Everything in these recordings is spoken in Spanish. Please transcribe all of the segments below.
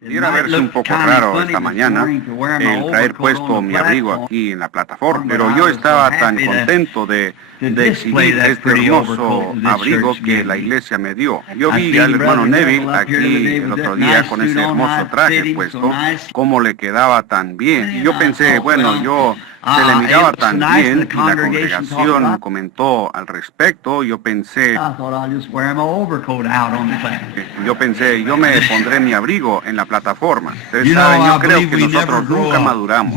Pudiera verse un poco raro esta mañana el traer puesto mi abrigo aquí en la plataforma, pero yo estaba tan contento de exhibir este hermoso abrigo que la iglesia me dio. Yo vi al hermano Neville aquí el otro día con ese hermoso traje puesto, cómo le quedaba tan bien. Y yo pensé, bueno, se le miraba tan bien y la congregación comentó al respecto. Yo pensé, yo me pondré mi abrigo en la plataforma. Ustedes saben, yo creo que nosotros nunca maduramos.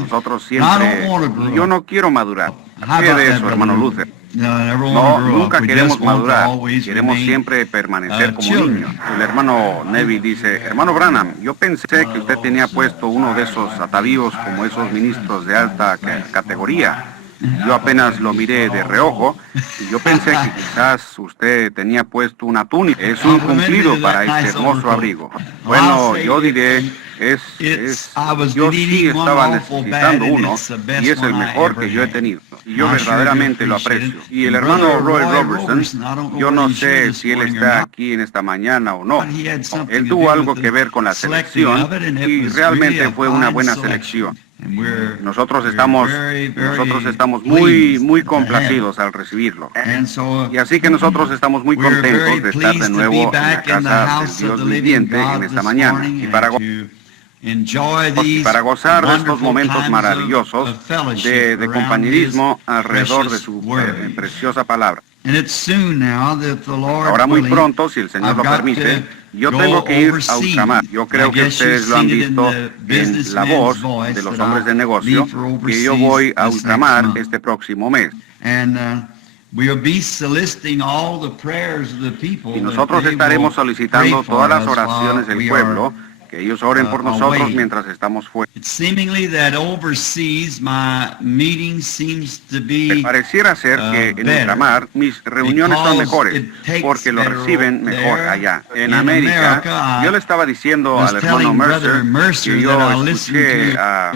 Nosotros siempre, yo no quiero madurar. ¿Qué de eso, hermano Luther? No, nunca queremos madurar, queremos siempre permanecer como niños. El hermano Neville dice, hermano Branham, yo pensé que usted tenía puesto uno de esos atavíos como esos ministros de alta categoría. Yo apenas lo miré de reojo y yo pensé que quizás usted tenía puesto una túnica. Es un cumplido para este hermoso abrigo. Bueno, yo diré, yo sí estaba necesitando uno y es el mejor que yo he tenido. Y yo verdaderamente lo aprecio. Y el hermano Roy Robertson, yo no sé si él está aquí en esta mañana o no. Él tuvo algo que ver con la selección y realmente fue una buena selección. Nosotros estamos muy complacidos al recibirlo. Y así que nosotros estamos muy contentos de estar de nuevo en la casa del Dios viviente en esta mañana. Y para gozar de estos momentos maravillosos de compañerismo alrededor de su preciosa palabra. Ahora muy pronto, si el Señor lo permite, yo tengo que ir a ultramar. Yo creo que ustedes lo han visto en La Voz de los Hombres de Negocio, que yo voy a ultramar este próximo mes. Y nosotros estaremos solicitando todas las oraciones del pueblo, que ellos oren por nosotros mientras estamos fuera. Me pareciera ser que en ultramar mis reuniones son mejores, porque lo reciben mejor allá. En América, yo le estaba diciendo al hermano Mercer que yo escuché a...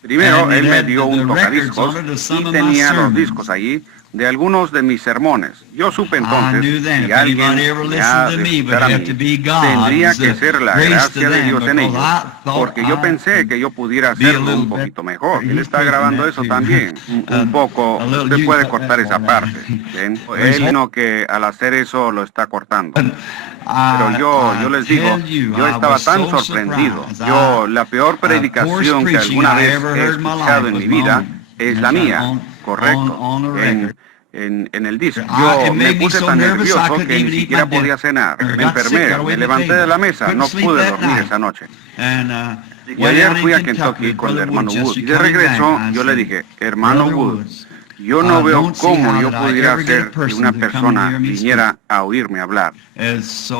Primero, él me dio un tocadiscos y tenía los discos allí de algunos de mis sermones. Yo supe entonces que alguien me ha de escuchar a mí, tendría que ser la gracia de Dios en ellos, porque yo pensé que yo pudiera hacerlo un poquito mejor. Él está grabando eso también, un poco. Usted puede cortar esa parte. ¿Ven? Él no que al hacer eso lo está cortando. Pero yo les digo, yo estaba tan sorprendido. La peor predicación que alguna vez he escuchado en mi vida es la mía, correcto, en el disco. Yo me puse tan nervioso que ni siquiera podía cenar. Me enfermé, me levanté de la mesa, no pude dormir esa noche. Y ayer fui a Kentucky con el hermano Wood. Y de regreso yo le dije, hermano Wood, yo no veo cómo yo pudiera hacer que una persona viniera a oírme hablar. Es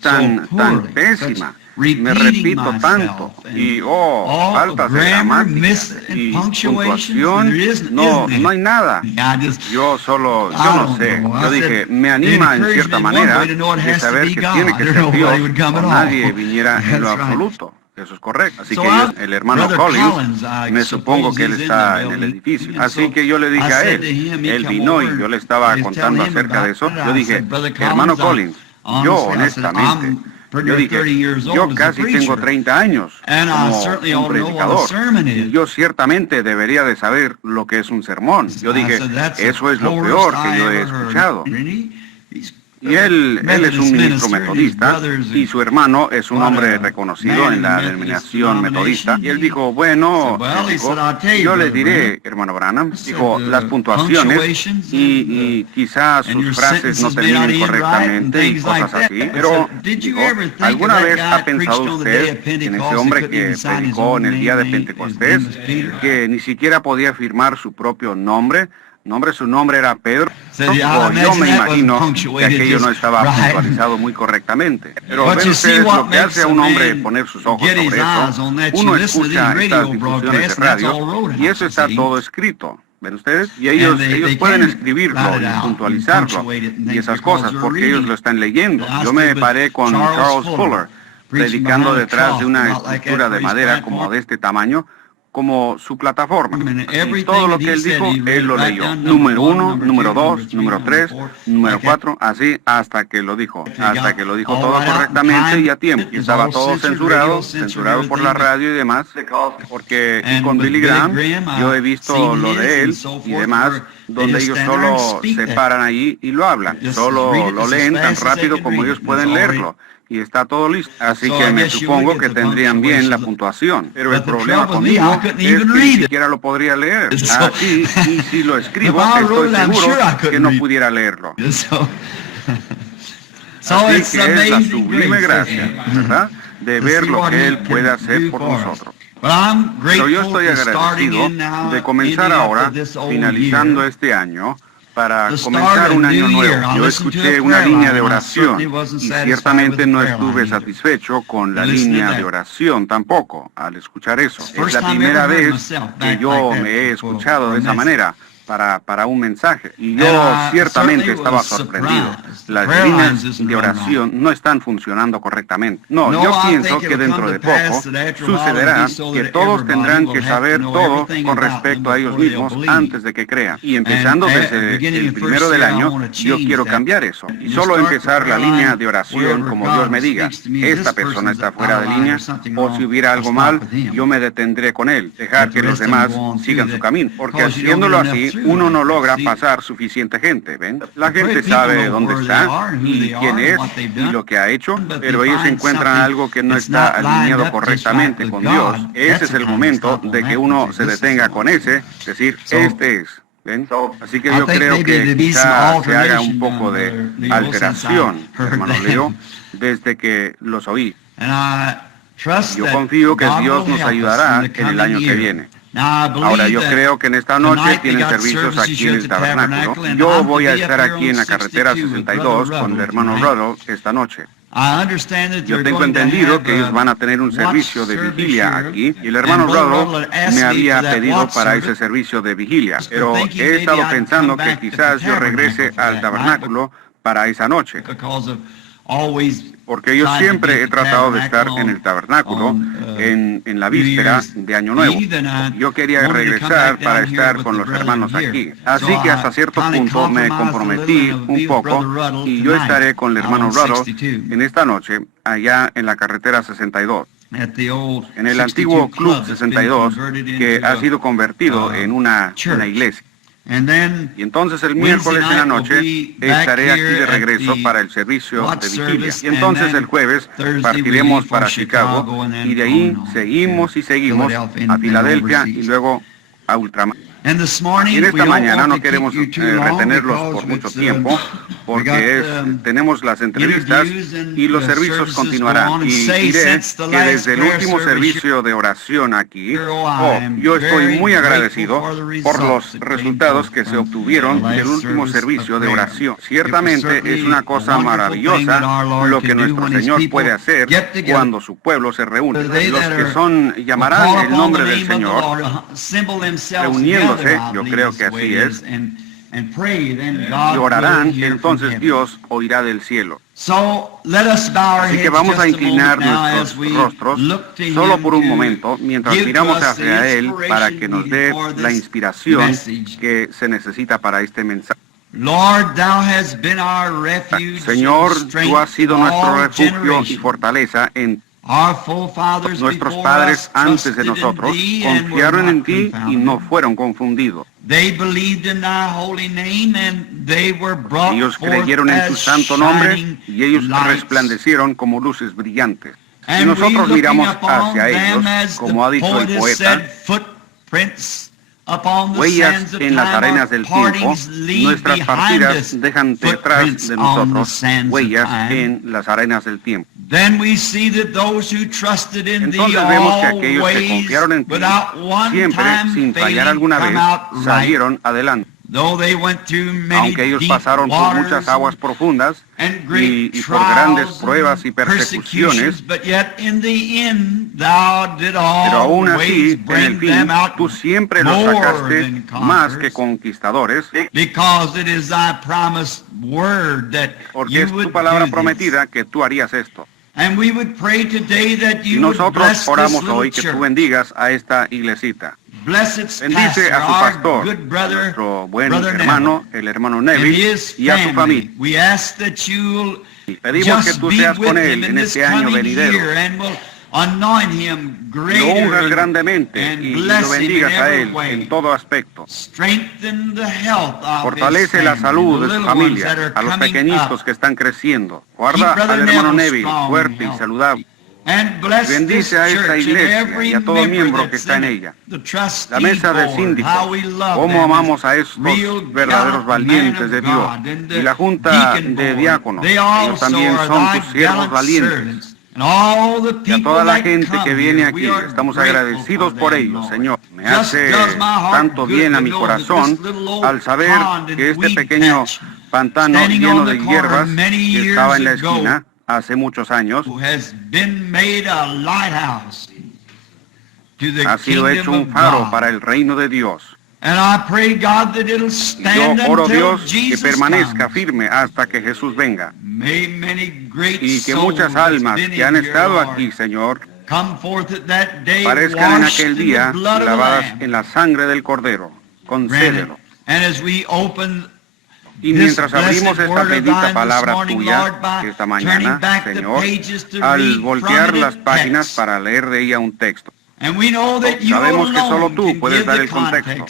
tan pésima. Me repito tanto y faltas de gramática y puntuación, no hay nada. Yo no sé. Yo dije, me anima en cierta manera de saber que tiene que ser Dios o nadie viniera en lo absoluto. Eso es correcto. Así que el hermano Collins, me supongo que él está en el edificio. Así que yo le dije a él vino y yo le estaba contando acerca de eso. Yo dije, hermano Collins, yo honestamente, yo dije, yo casi tengo 30 años como un predicador. Y yo ciertamente debería de saber lo que es un sermón. Yo dije, eso es lo peor que yo he escuchado. Y él es un ministro metodista y su hermano es un hombre reconocido en la denominación metodista. Y él dijo, bueno, yo le diré, hermano Branham, dijo, las puntuaciones y quizás sus frases no terminen correctamente y cosas así. Pero, dijo, ¿alguna vez ha pensado usted en ese hombre que predicó en el día de Pentecostés, que ni siquiera podía firmar su propio nombre? Su nombre era Pedro. Yo me imagino que aquello no estaba puntualizado muy correctamente. Pero ven ustedes lo que hace a un hombre poner sus ojos sobre eso. Uno escucha estas difusiones de radio y eso está todo escrito. ¿Ven ustedes? Y ellos pueden escribirlo y puntualizarlo y esas cosas porque ellos lo están leyendo. Yo me paré con Charles Fuller predicando detrás de una estructura de madera como de este tamaño, como su plataforma. Y todo lo que él dijo, él lo leyó. Número 1, número 2, número 3, número 4, así hasta que lo dijo. Hasta que lo dijo todo correctamente y a tiempo. Y estaba todo censurado por la radio y demás. Porque y con Billy Graham, yo he visto lo de él y demás, donde ellos solo se paran ahí y lo hablan. Solo lo leen tan rápido como ellos pueden leerlo. Y está todo listo. Así que me supongo que tendrían bien la puntuación. Pero el problema conmigo es que ni siquiera lo podría leer. Así, y si lo escribo, estoy seguro que no pudiera leerlo. Así que es la sublime gracia, ¿verdad?, de ver lo que Él puede hacer por nosotros. Pero yo estoy agradecido de comenzar ahora, finalizando este año, para comenzar un año nuevo. Yo escuché una línea de oración y ciertamente no estuve satisfecho con la línea de oración tampoco al escuchar eso. Es la primera vez que yo me he escuchado de esa manera para un mensaje y yo ciertamente estaba sorprendido. Las líneas de oración no están funcionando correctamente. No, yo pienso que dentro de poco sucederá que todos tendrán que saber todo con respecto a ellos mismos antes de que crean. Y empezando desde el primero del año, yo quiero cambiar eso. Y solo empezar la línea de oración como Dios me diga. Esta persona está fuera de línea, o si hubiera algo mal, yo me detendré con él. Dejar que los demás sigan su camino. Porque haciéndolo así, uno no logra pasar suficiente gente, ¿ven? La gente sabe dónde está y quién es y lo que ha hecho, pero ellos encuentran algo que no está alineado correctamente con Dios. Ese es el momento de que uno se detenga con ese, decir, este es. ¿Ven? Así que yo creo que quizá se haga un poco de alteración, hermano Leo, desde que los oí. Yo confío que Dios nos ayudará en el año que viene. Ahora, yo creo que en esta noche tienen servicios aquí en el tabernáculo. Yo voy a estar aquí en la carretera 62 con el hermano Ruddle esta noche. Yo tengo entendido que ellos van a tener un servicio de vigilia aquí y el hermano Ruddle me había pedido para ese servicio de vigilia, pero he estado pensando que quizás yo regrese al tabernáculo para esa noche. Porque yo siempre he tratado de estar en el tabernáculo en la víspera de Año Nuevo. Yo quería regresar para estar con los hermanos aquí. Así que hasta cierto punto me comprometí un poco y yo estaré con el hermano Ruddle en esta noche allá en la carretera 62. En el antiguo Club 62 que ha sido convertido en una iglesia. Y entonces el miércoles en la noche estaré aquí de regreso para el servicio de vigilia. Y entonces el jueves partiremos para Chicago y de ahí seguimos a Filadelfia y luego a Ultramar. Y en esta mañana no queremos retenerlos por mucho tiempo porque tenemos las entrevistas y los servicios continuarán. Y diré que desde el último servicio de oración aquí, yo estoy muy agradecido por los resultados que se obtuvieron del último servicio de oración. Ciertamente es una cosa maravillosa lo que nuestro Señor puede hacer cuando su pueblo se reúne. Los que llamarán el nombre del Señor, reuniéndose, yo creo que así es, y orarán, entonces Dios oirá del cielo. Así que vamos a inclinar nuestros rostros solo por un momento mientras miramos hacia Él para que nos dé la inspiración que se necesita para este mensaje. Señor, tú has sido nuestro refugio y fortaleza en nuestros padres antes de nosotros confiaron en ti y no fueron confundidos. Ellos creyeron en tu santo nombre y ellos resplandecieron como luces brillantes. Si nosotros miramos hacia ellos, como ha dicho el poeta, huellas en las arenas del tiempo, nuestras partidas dejan detrás de nosotros huellas en las arenas del tiempo. Entonces vemos que aquellos que confiaron en ti, siempre, sin fallar alguna vez, salieron adelante. Aunque ellos pasaron por muchas aguas profundas y por grandes pruebas y persecuciones, pero aún así, en el fin, tú siempre los sacaste más que conquistadores, porque es tu palabra prometida que tú harías esto. Y nosotros oramos hoy que tú bendigas a esta iglesita. Bendice a su pastor, nuestro buen hermano, el hermano Neville, y a su familia. Pedimos que tú seas con él en este año venidero. Lo unjas grandemente y lo bendigas a él en todo aspecto. Fortalece la salud de su familia, a los pequeñitos que están creciendo. Guarda al hermano Neville fuerte y saludable. Bendice a esta iglesia y a todo miembro que está en ella. La mesa de síndicos, cómo amamos a estos verdaderos valientes de Dios. Y la junta de diáconos, ellos también son tus siervos valientes. Y a toda la gente que viene aquí, estamos agradecidos por ellos, Señor. Me hace tanto bien a mi corazón al saber que este pequeño pantano lleno de hierbas que estaba en la esquina hace muchos años ha sido hecho un faro para el reino de Dios. Yo oro, Dios, que permanezca firme hasta que Jesús venga. Y que muchas almas que han estado aquí, Señor, parezcan en aquel día lavadas en la sangre del Cordero. Concédelo. Y mientras abrimos esta bendita palabra tuya esta mañana, Señor, al voltear las páginas para leer de ella un texto, sabemos que solo tú puedes dar el contexto.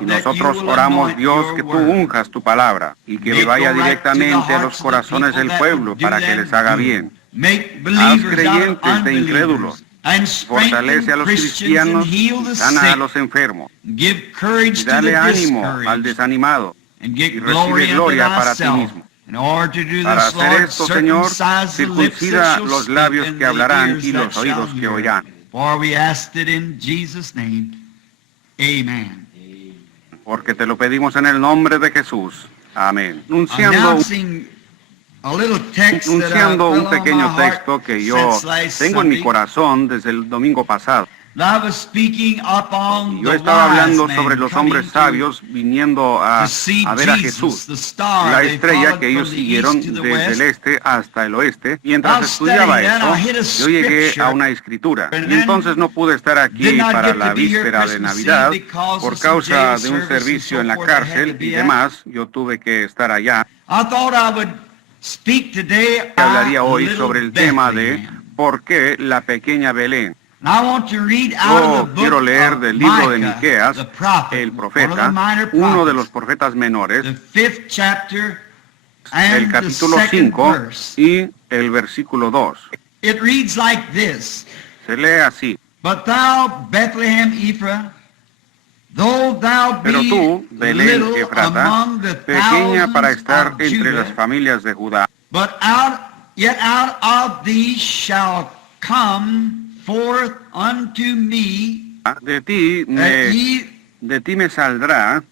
Y nosotros oramos, Dios, que tú unjas tu palabra y que vaya directamente a los corazones del pueblo para que les haga bien. Haz creyentes de incrédulos. Fortalece a los cristianos, sana a los enfermos. Y dale ánimo al desanimado y recibe gloria para ti mismo. Para hacer esto, Señor, circuncida los labios que hablarán y los oídos que oirán. Porque te lo pedimos en el nombre de Jesús. Amén. Anunciando un pequeño texto que yo tengo en mi corazón desde el domingo pasado. Yo estaba hablando sobre los hombres sabios viniendo a ver a Jesús, la estrella que ellos siguieron desde el este hasta el oeste. Mientras estudiaba eso, yo llegué a una escritura. Y entonces no pude estar aquí para la víspera de Navidad por causa de un servicio en la cárcel y demás. Yo tuve que estar allá. Hablaría hoy sobre el tema de ¿por qué la pequeña Belén? Yo quiero leer del libro de Miqueas, el profeta, uno de los profetas menores, el capítulo 5 y el versículo 2. Se lee así. Pero tú, Belén Efrata, pequeña para estar entre las familias de Judá, yet out of thee shall come forth unto me, de ti me saldrá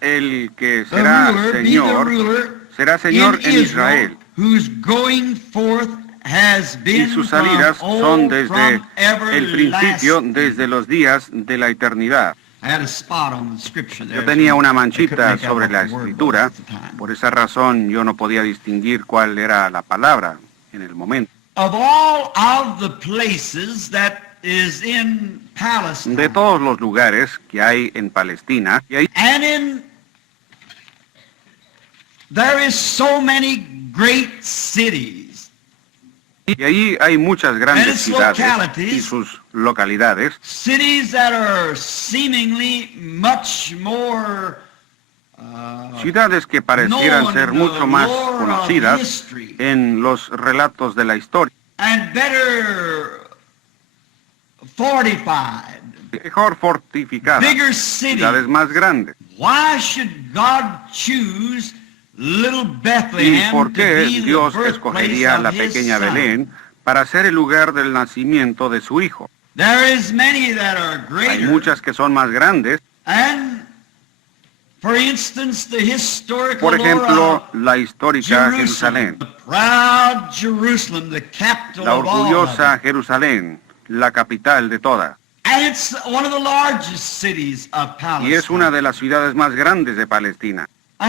el que será Señor en Israel, y sus salidas son desde el principio, desde los días de la eternidad. Yo tenía una manchita sobre la escritura, por esa razón yo no podía distinguir cuál era la palabra en el momento. De todos los lugares que hay en Palestina, y allí hay muchas grandes ciudades y sus localidades, ciudades que parecieran ser mucho más conocidas en los relatos de la historia, mejor fortificadas, ciudades más grandes. ¿Y por qué Dios escogería la pequeña Belén para ser el lugar del nacimiento de su Hijo? Hay muchas que son más grandes. Por ejemplo, la histórica Jerusalén, la orgullosa Jerusalén, la capital de todas. Y es una de las ciudades más grandes de Palestina. Y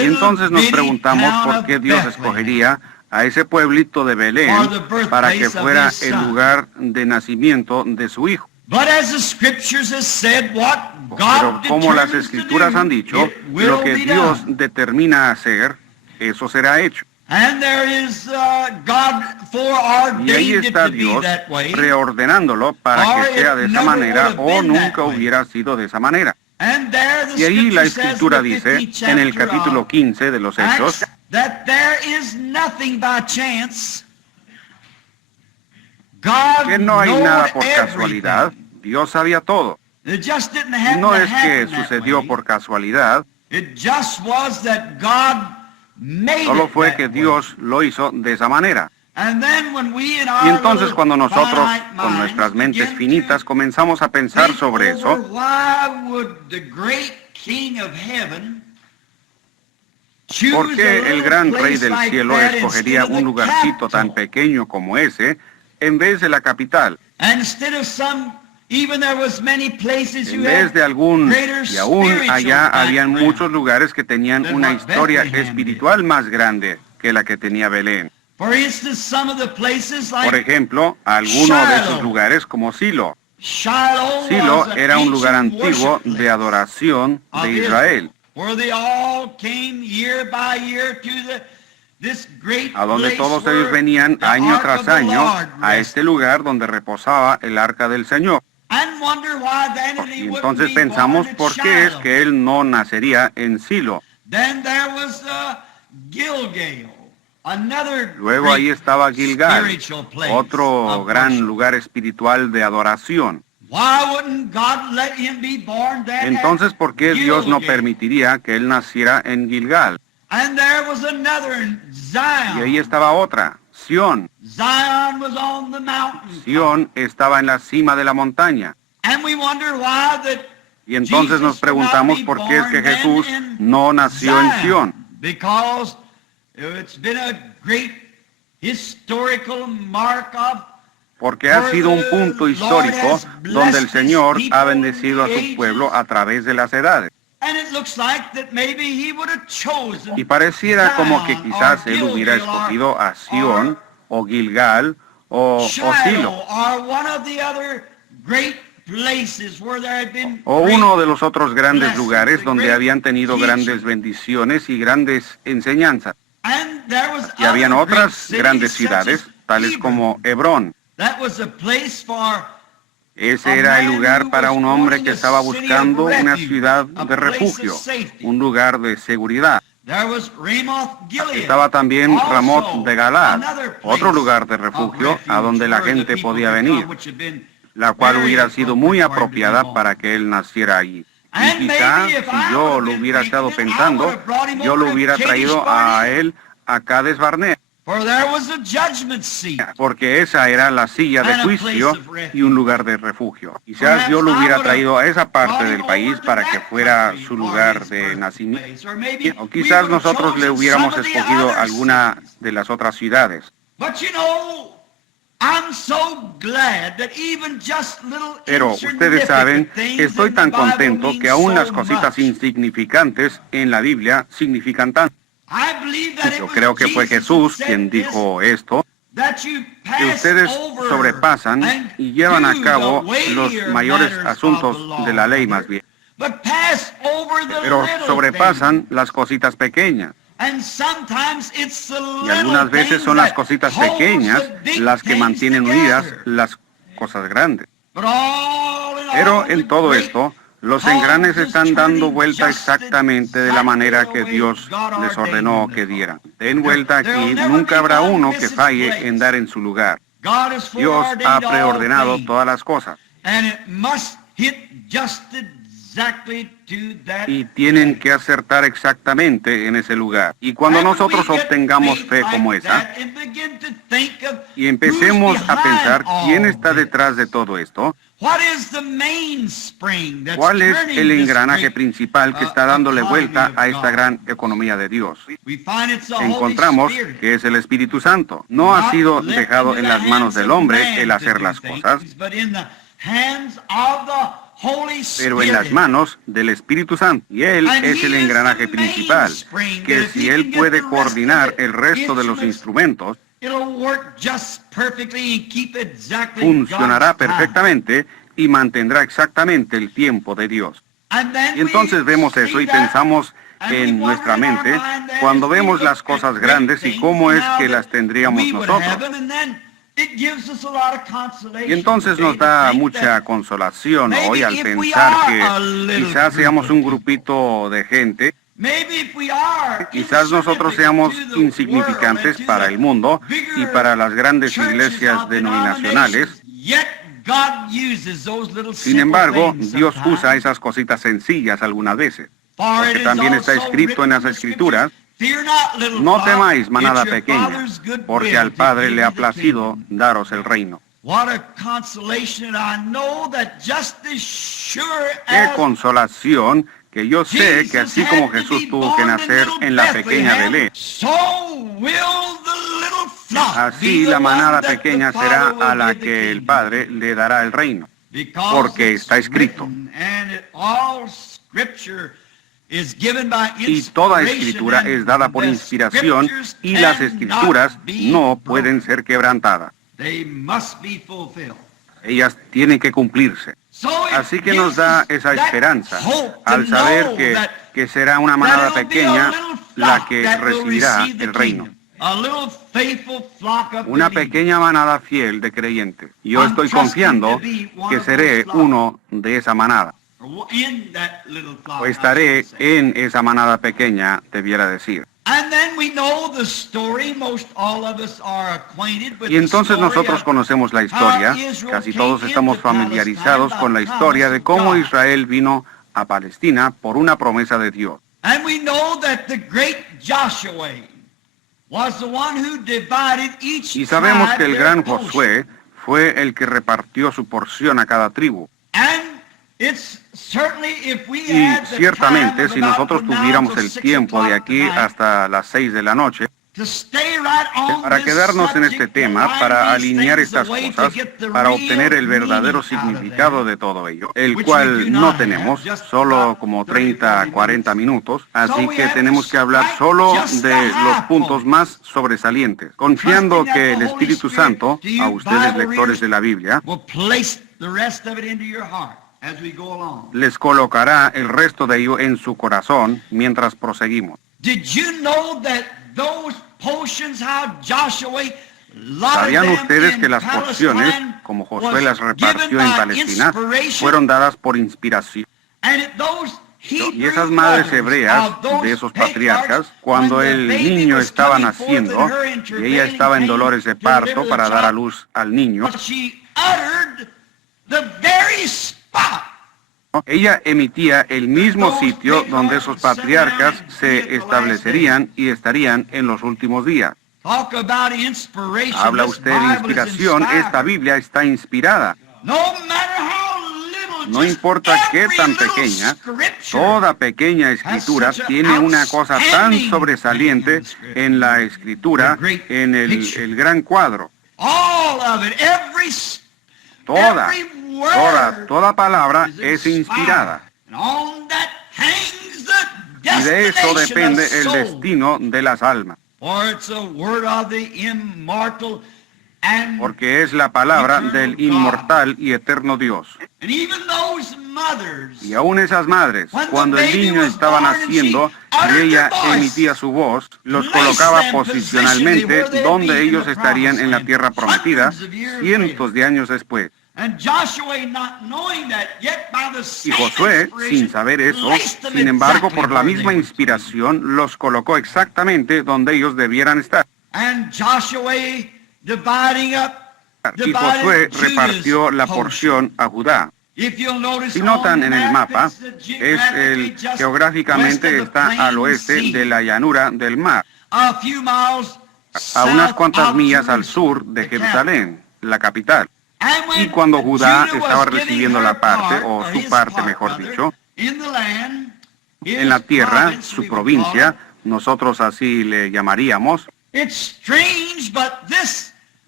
entonces nos preguntamos por qué Dios escogería a ese pueblito de Belén para que fuera el lugar de nacimiento de su hijo. Pero como las Escrituras han dicho, lo que Dios determina hacer, eso será hecho. Y ahí está Dios reordenándolo para que sea de esa manera o nunca hubiera sido de esa manera. Y ahí la Escritura dice, en el capítulo 15 de los Hechos, que no hay nada por casualidad. Dios sabía todo. No es que sucedió por casualidad, solo fue que Dios lo hizo de esa manera. Y entonces cuando nosotros, con nuestras mentes finitas, comenzamos a pensar sobre eso, ¿por qué el gran Rey del cielo escogería un lugarcito tan pequeño como ese en vez de la capital? En vez de algún, y aún allá habían muchos lugares que tenían una historia espiritual más grande que la que tenía Belén. Por ejemplo, alguno de esos lugares como Silo. Silo era un lugar antiguo de adoración de Israel, a donde todos ellos venían año tras año a este lugar donde reposaba el arca del Señor. Y entonces pensamos, ¿por qué es que él no nacería en Silo? Luego ahí estaba Gilgal, otro gran lugar espiritual de adoración. Entonces, ¿por qué Dios no permitiría que él naciera en Gilgal? Y ahí estaba otra, Sión. Sión estaba en la cima de la montaña. Y entonces nos preguntamos por qué es que Jesús no nació en Sión. Porque ha sido un punto histórico donde el Señor ha bendecido a su pueblo a través de las edades. Y pareciera como que quizás él hubiera escogido a Sión, o Gilgal, o Silo, o uno de los otros grandes lugares donde habían tenido grandes bendiciones y grandes enseñanzas. Y habían otras grandes ciudades, tales como Hebrón. Ese era el lugar para un hombre que estaba buscando una ciudad de refugio, un lugar de seguridad. Estaba también Ramoth de Galad, otro lugar de refugio a donde la gente podía venir, la cual hubiera sido muy apropiada para que él naciera allí. Y quizá, si yo lo hubiera estado pensando, yo lo hubiera traído a él a Cades Barnea, porque esa era la silla de juicio y un lugar de refugio. Quizás yo lo hubiera traído a esa parte del país para que fuera su lugar de nacimiento. O quizás nosotros le hubiéramos escogido alguna de las otras ciudades. Pero ustedes saben, estoy tan contento que aún las cositas insignificantes en la Biblia significan tanto. Yo creo que fue Jesús quien dijo esto, que ustedes sobrepasan y llevan a cabo los mayores asuntos de la ley más bien, pero sobrepasan las cositas pequeñas. Y algunas veces son las cositas pequeñas las que mantienen unidas las cosas grandes. Pero en todo esto, los engranes están dando vuelta exactamente de la manera que Dios les ordenó que dieran. Den vuelta aquí, nunca habrá uno que falle en dar en su lugar. Dios ha preordenado todas las cosas. Y tienen que acertar exactamente en ese lugar. Y cuando nosotros obtengamos fe como esa, y empecemos a pensar quién está detrás de todo esto, ¿cuál es el engranaje principal que está dándole vuelta a esta gran economía de Dios? Encontramos que es el Espíritu Santo. No ha sido dejado en las manos del hombre el hacer las cosas, pero en las manos del Espíritu Santo. Y Él es el engranaje principal, que si Él puede coordinar el resto de los instrumentos, funcionará perfectamente y mantendrá exactamente el tiempo de Dios. Y entonces vemos eso y pensamos en nuestra mente cuando vemos las cosas grandes y cómo es que las tendríamos nosotros. Y entonces nos da mucha consolación hoy al pensar que quizás seamos un grupito de gente, quizás nosotros seamos insignificantes para el mundo y para las grandes iglesias denominacionales. Sin embargo, Dios usa esas cositas sencillas algunas veces. Porque también está escrito en las Escrituras: no temáis, manada pequeña, porque al Padre le ha placido daros el reino. Qué consolación que yo sé que así como Jesús tuvo que nacer en la pequeña Belén, así la manada pequeña será a la que el Padre le dará el reino, porque está escrito. Y toda escritura es dada por inspiración y las escrituras no pueden ser quebrantadas. Ellas tienen que cumplirse. Así que nos da esa esperanza al saber que será una manada pequeña la que recibirá el reino. Una pequeña manada fiel de creyentes. Yo estoy confiando que seré uno de esa manada. O estaré en esa manada pequeña, debiera decir. Y entonces nosotros conocemos la historia, casi todos estamos familiarizados con la historia de cómo Israel vino a Palestina por una promesa de Dios. Y sabemos que el gran Josué fue el que repartió su porción a cada tribu. Y ciertamente, si nosotros tuviéramos el tiempo de aquí hasta las 6 de la noche, para quedarnos en este tema, para alinear estas cosas, para obtener el verdadero significado de todo ello, el cual no tenemos, solo como 30, 40 minutos, así que tenemos que hablar solo de los puntos más sobresalientes, confiando que el Espíritu Santo, a ustedes lectores de la Biblia, les colocará el resto de ello en su corazón mientras proseguimos. ¿Sabían ustedes que las porciones, como Josué las repartió en Palestina, fueron dadas por inspiración? Y esas madres hebreas de esos patriarcas, cuando el niño estaba naciendo y ella estaba en dolores de parto para dar a luz al niño, ella emitía el mismo sitio donde esos patriarcas se establecerían y estarían en los últimos días. Habla usted de inspiración, esta Biblia está inspirada. No importa qué tan pequeña, toda pequeña escritura tiene una cosa tan sobresaliente en la escritura, en el gran cuadro. Toda palabra es inspirada. Y de eso depende el destino de las almas. Porque es la palabra del inmortal y eterno Dios. Y aún esas madres, cuando el niño estaba naciendo y ella emitía su voz, los colocaba posicionalmente donde ellos estarían en la tierra prometida cientos de años después. Y Josué, sin saber eso, sin embargo, por la misma inspiración, los colocó exactamente donde ellos debieran estar. Y Josué repartió la porción a Judá. Si notan en el mapa, geográficamente está al oeste de la llanura del mar, a unas cuantas millas al sur de Jerusalén, la capital. Y cuando Judá estaba recibiendo la parte, o su parte mejor dicho, en la tierra, su provincia, nosotros así le llamaríamos, es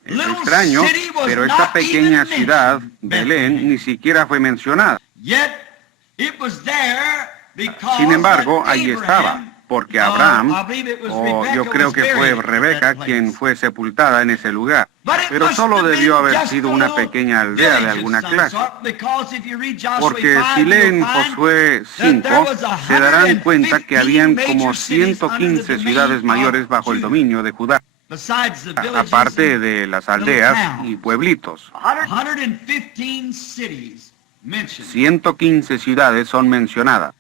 extraño, pero esta pequeña ciudad, Belén, ni siquiera fue mencionada. Sin embargo, allí estaba, porque Abraham, o yo creo que fue Rebeca quien fue sepultada en ese lugar. Pero solo debió haber sido una pequeña aldea de alguna clase. Porque si leen Josué 5, se darán cuenta que habían como 115 ciudades mayores bajo el dominio de Judá, aparte de las aldeas y pueblitos. 115 ciudades son mencionadas.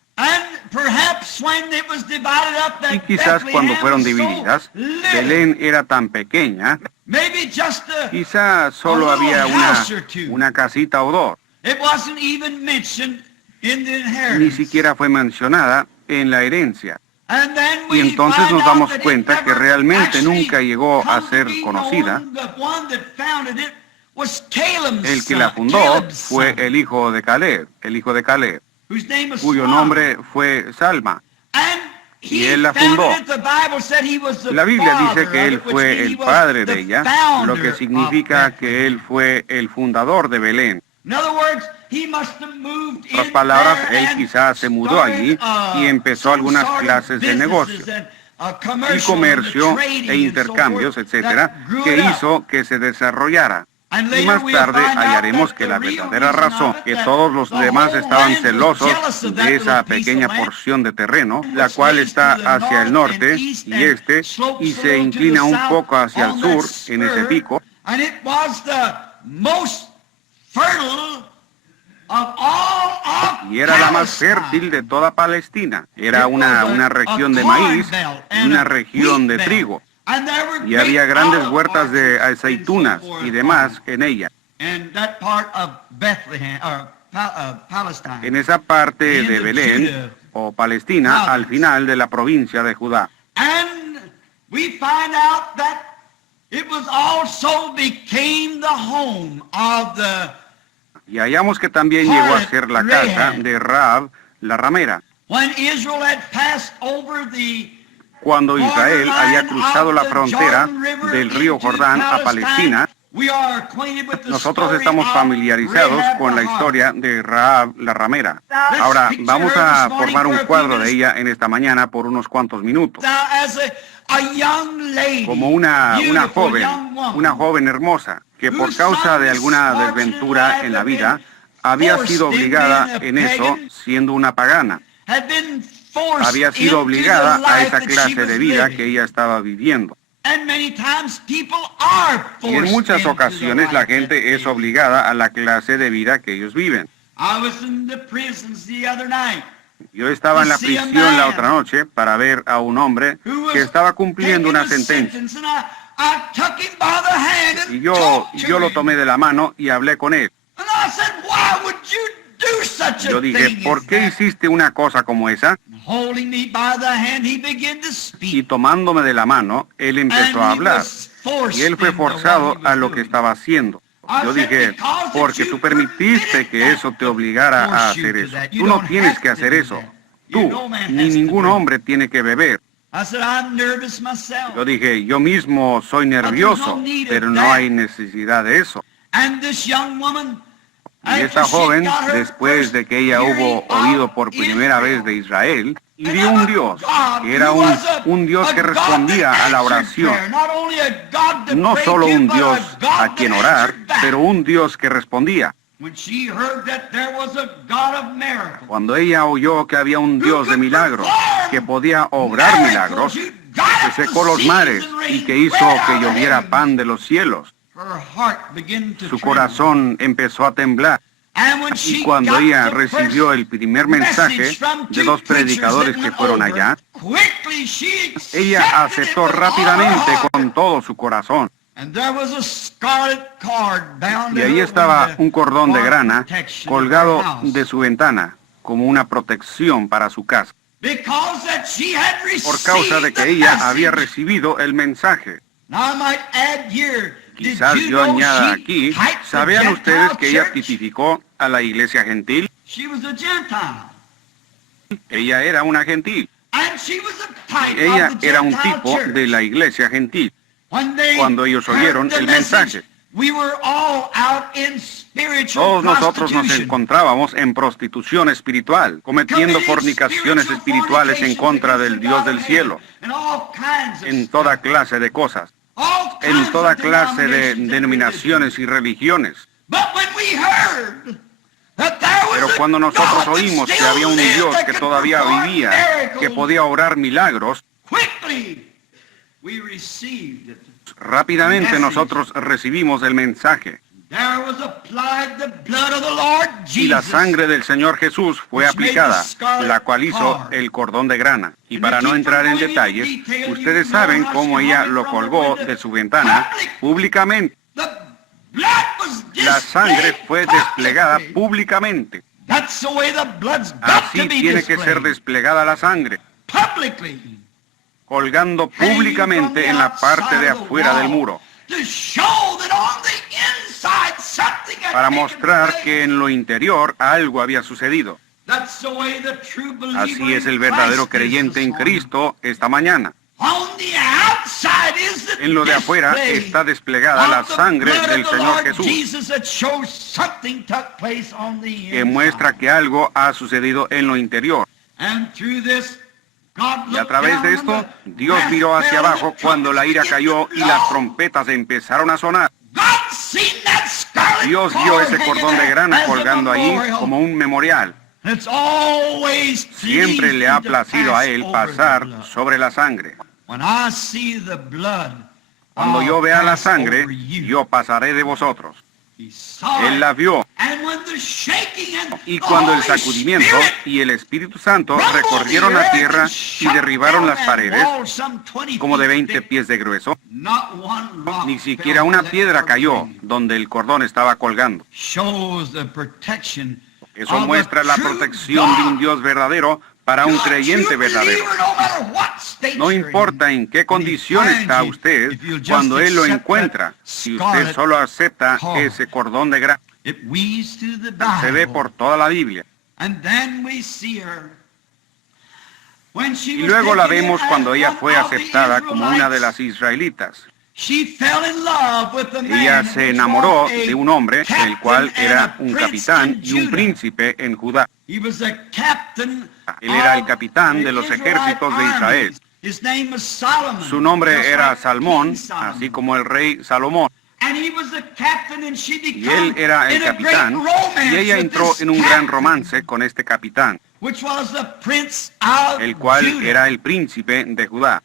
Y quizás cuando fueron divididas, Belén era tan pequeña, quizás solo había una casita o dos. Ni siquiera fue mencionada en la herencia. Y entonces nos damos cuenta que realmente nunca llegó a ser conocida. El que la fundó fue el hijo de Caleb, cuyo nombre fue Salma. Y él la fundó. La Biblia dice que él fue el padre de ella, lo que significa que él fue el fundador de Belén. En otras palabras, él quizás se mudó allí y empezó algunas clases de negocio y comercio e intercambios, etcétera, que hizo que se desarrollara. Y más tarde hallaremos que la verdadera razón que todos los demás estaban celosos de esa pequeña porción de terreno, la cual está hacia el norte y este, y se inclina un poco hacia el sur en ese pico, y era la más fértil de toda Palestina. Era una región de maíz y una región de trigo. Y había grandes huertas de aceitunas y demás en ella. En esa parte de Belén, o Palestina, al final de la provincia de Judá. Y hallamos que también llegó a ser la casa de Rahab, la ramera. Cuando Israel había cruzado la frontera del río Jordán a Palestina, nosotros estamos familiarizados con la historia de Rahab la ramera. Ahora, vamos a formar un cuadro de ella en esta mañana por unos cuantos minutos. Como una joven hermosa, que por causa de alguna desventura en la vida, había sido obligada en eso siendo una pagana. Había sido obligada a esa clase de vida que ella estaba viviendo. Y en muchas ocasiones la gente es obligada a la clase de vida que ellos viven. Yo estaba en la prisión la otra noche para ver a un hombre que estaba cumpliendo una sentencia. Y yo lo tomé de la mano y hablé con él. Yo dije, ¿por qué hiciste una cosa como esa? Y tomándome de la mano, él empezó a hablar. Y él fue forzado a lo que estaba haciendo. Yo dije, porque tú permitiste que eso te obligara a hacer eso. Tú no tienes que hacer eso. Tú, ni ningún hombre tiene que beber. Yo dije, yo mismo soy nervioso, pero no hay necesidad de eso. Y esta joven, después de que ella hubo oído por primera vez de Israel, y vio un Dios, que era un Dios que respondía a la oración. No solo un Dios a quien orar, pero un Dios que respondía. Cuando ella oyó que había un Dios de milagros, que podía obrar milagros, que secó los mares y que hizo que lloviera pan de los cielos, su corazón empezó a temblar. Y cuando ella recibió el primer mensaje de dos predicadores que fueron allá, ella aceptó rápidamente con todo su corazón. Y ahí estaba un cordón de grana colgado de su ventana como una protección para su casa, por causa de que ella había recibido el mensaje. Quizás yo añada aquí, ¿sabían ustedes que ella tipificó a la iglesia gentil? Ella era una gentil. Ella era un tipo de la iglesia gentil. Cuando ellos oyeron el mensaje, Todos nosotros nos encontrábamos en prostitución espiritual, cometiendo fornicaciones espirituales en contra del Dios del cielo, en toda clase de cosas, en toda clase de denominaciones y religiones. Pero cuando nosotros oímos que había un Dios que todavía vivía, que podía obrar milagros, rápidamente nosotros recibimos el mensaje. Y la sangre del Señor Jesús fue aplicada, la cual hizo el cordón de grana. Y para no entrar en detalles, ustedes saben cómo ella lo colgó de su ventana públicamente. La sangre fue desplegada públicamente. Así tiene que ser desplegada la sangre, colgando públicamente en la parte de afuera del muro, para mostrar que en lo interior algo había sucedido. Así es el verdadero creyente en Cristo esta mañana. En lo de afuera está desplegada la sangre del Señor Jesús, que muestra que algo ha sucedido en lo interior. Y a través de esto, Dios miró hacia abajo cuando la ira cayó y las trompetas empezaron a sonar. Dios vio ese cordón de grana colgando ahí como un memorial. Siempre le ha placido a Él pasar sobre la sangre. Cuando yo vea la sangre, yo pasaré de vosotros. Él la vio. Y cuando el sacudimiento y el Espíritu Santo recorrieron la tierra y derribaron las paredes, como de 20 pies de grueso, ni siquiera una piedra cayó donde el cordón estaba colgando. Eso muestra la protección de un Dios verdadero para un creyente verdadero. No importa en qué condición está usted, cuando Él lo encuentra, si usted solo acepta ese cordón de grana. Se ve por toda la Biblia. Y luego la vemos cuando ella fue aceptada como una de las israelitas. Ella se enamoró de un hombre, el cual era un capitán y un príncipe en Judá. Él era el capitán de los ejércitos de Israel. Su nombre era Salmón, así como el rey Salomón. Y él era el capitán, y ella entró en un gran romance con este capitán, el cual era el príncipe de Judá.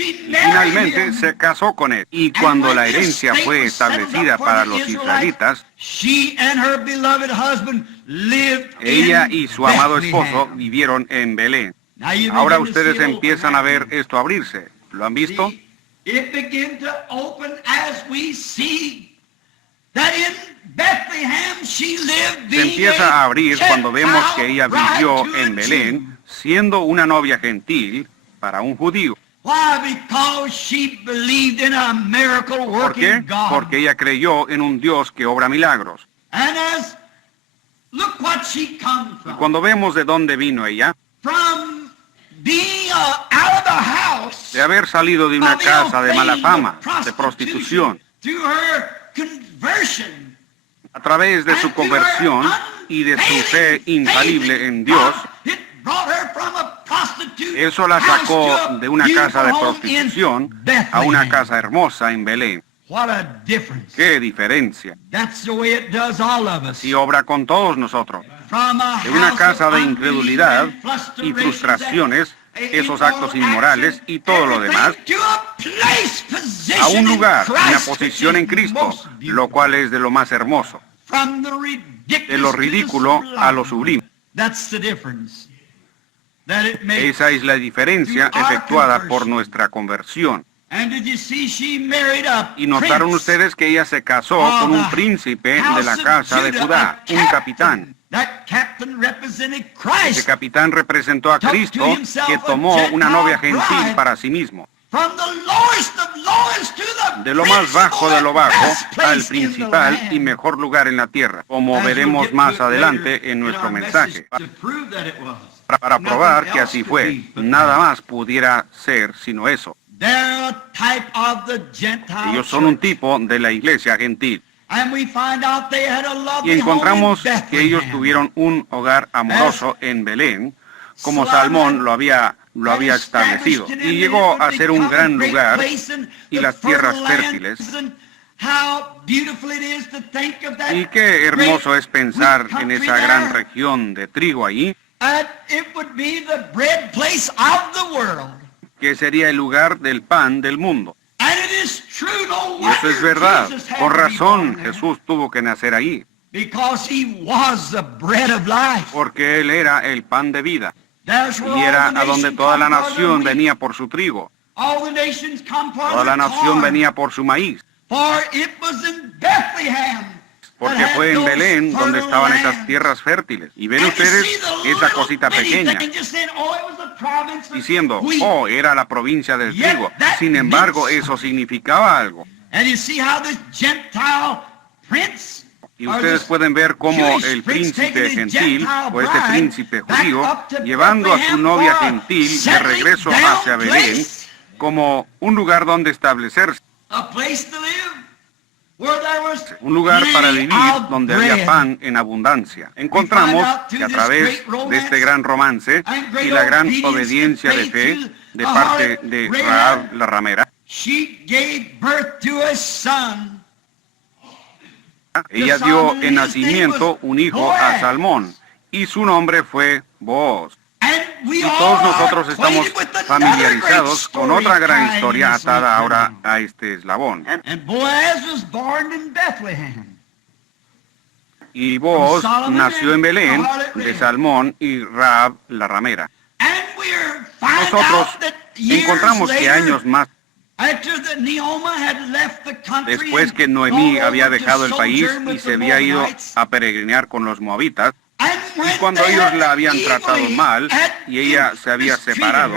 Y finalmente se casó con él. Y cuando la herencia fue establecida para los israelitas, ella y su amado esposo vivieron en Belén. Ahora ustedes empiezan a ver esto abrirse. ¿Lo han visto? Se empieza a abrir cuando vemos que ella vivió en Belén, siendo una novia gentil para un judío. ¿Por qué? Porque ella creyó en un Dios que obra milagros. Y cuando vemos de dónde vino ella, de haber salido de una casa de mala fama, de prostitución, a través de su conversión y de su fe infalible en Dios, eso la sacó de una casa de prostitución a una casa hermosa en Belén. ¡Qué diferencia! Así obra con todos nosotros. De una casa de incredulidad y frustraciones, esos actos inmorales y todo lo demás, a un lugar, una posición en Cristo, lo cual es de lo más hermoso, de lo ridículo a lo sublime. Esa es la diferencia efectuada por nuestra conversión. Y notaron ustedes que ella se casó con un príncipe de la casa de Judá, un capitán. Ese capitán representó a Cristo, que tomó una novia gentil para sí mismo. De lo más bajo de lo bajo al principal y mejor lugar en la tierra, como veremos más adelante en nuestro mensaje. Para probar que así fue, nada más pudiera ser sino eso. Ellos son un tipo de la iglesia gentil. Y encontramos que ellos tuvieron un hogar amoroso en Belén, como Salmón lo había establecido. Y llegó a ser un gran lugar y las tierras fértiles. Y qué hermoso es pensar en esa gran región de trigo ahí, que sería el lugar del pan del mundo. Y eso es verdad. Con razón Jesús tuvo que nacer ahí, porque Él era el pan de vida. Y era a donde toda la nación venía por su trigo. Toda la nación venía por su maíz. Porque fue en Belén donde estaban esas tierras fértiles. Y ven ustedes esa cosita pequeña, diciendo, oh, era la provincia del trigo. Sin embargo, eso significaba algo. Y ustedes pueden ver cómo el príncipe gentil, o este príncipe judío, llevando a su novia gentil de regreso hacia Belén, como un lugar donde establecerse. Un lugar para vivir donde había pan en abundancia. Encontramos que a través de este gran romance y la gran obediencia de fe de parte de Rahab la ramera, ella dio en nacimiento un hijo a Salmón, y su nombre fue Booz. Y todos nosotros estamos familiarizados con otra gran historia atada ahora a este eslabón. Y Booz nació en Belén de Salmón y Rahab la ramera. Nosotros encontramos que años más, después que Noemí había dejado el país y se había ido a peregrinar con los moabitas, y cuando ellos la habían tratado mal y ella se había separado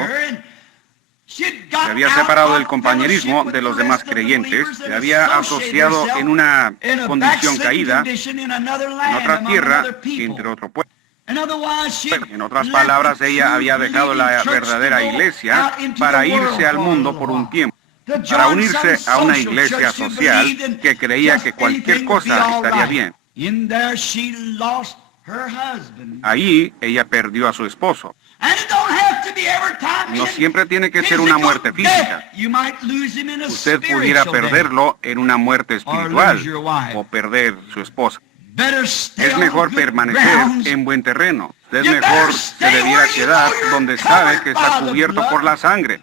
del compañerismo de los demás creyentes, se había asociado en una condición caída en otra tierra, entre otro pueblo. En otras palabras, ella había dejado la verdadera iglesia para irse al mundo por un tiempo, para unirse a una iglesia social que creía que cualquier cosa estaría bien. Ahí ella perdió a su esposo. No siempre tiene que ser una muerte física. Usted pudiera perderlo en una muerte espiritual o perder su esposa. Es mejor permanecer en buen terreno. Usted mejor se debiera quedar donde sabe que está cubierto por la sangre.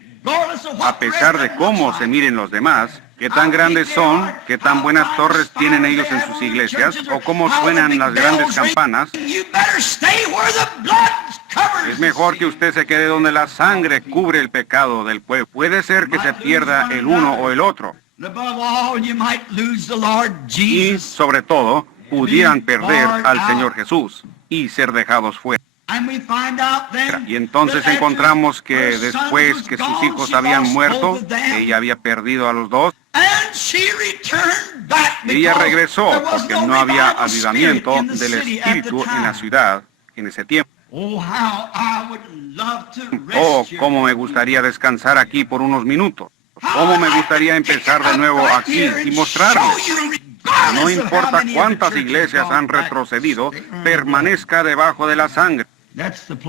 A pesar de cómo se miren los demás, qué tan grandes son, qué tan buenas torres tienen ellos en sus iglesias, o cómo suenan las grandes campanas, es mejor que usted se quede donde la sangre cubre el pecado del pueblo. Puede ser que se pierda el uno o el otro. Y, sobre todo, pudieran perder al Señor Jesús y ser dejados fuera. Y entonces encontramos que después que sus hijos habían muerto, ella había perdido a los dos. Ella regresó porque no había avivamiento del espíritu en la ciudad en ese tiempo. Oh, cómo me gustaría descansar aquí por unos minutos. Cómo me gustaría empezar de nuevo aquí y mostrarles. No importa cuántas iglesias han retrocedido, permanezca debajo de la sangre.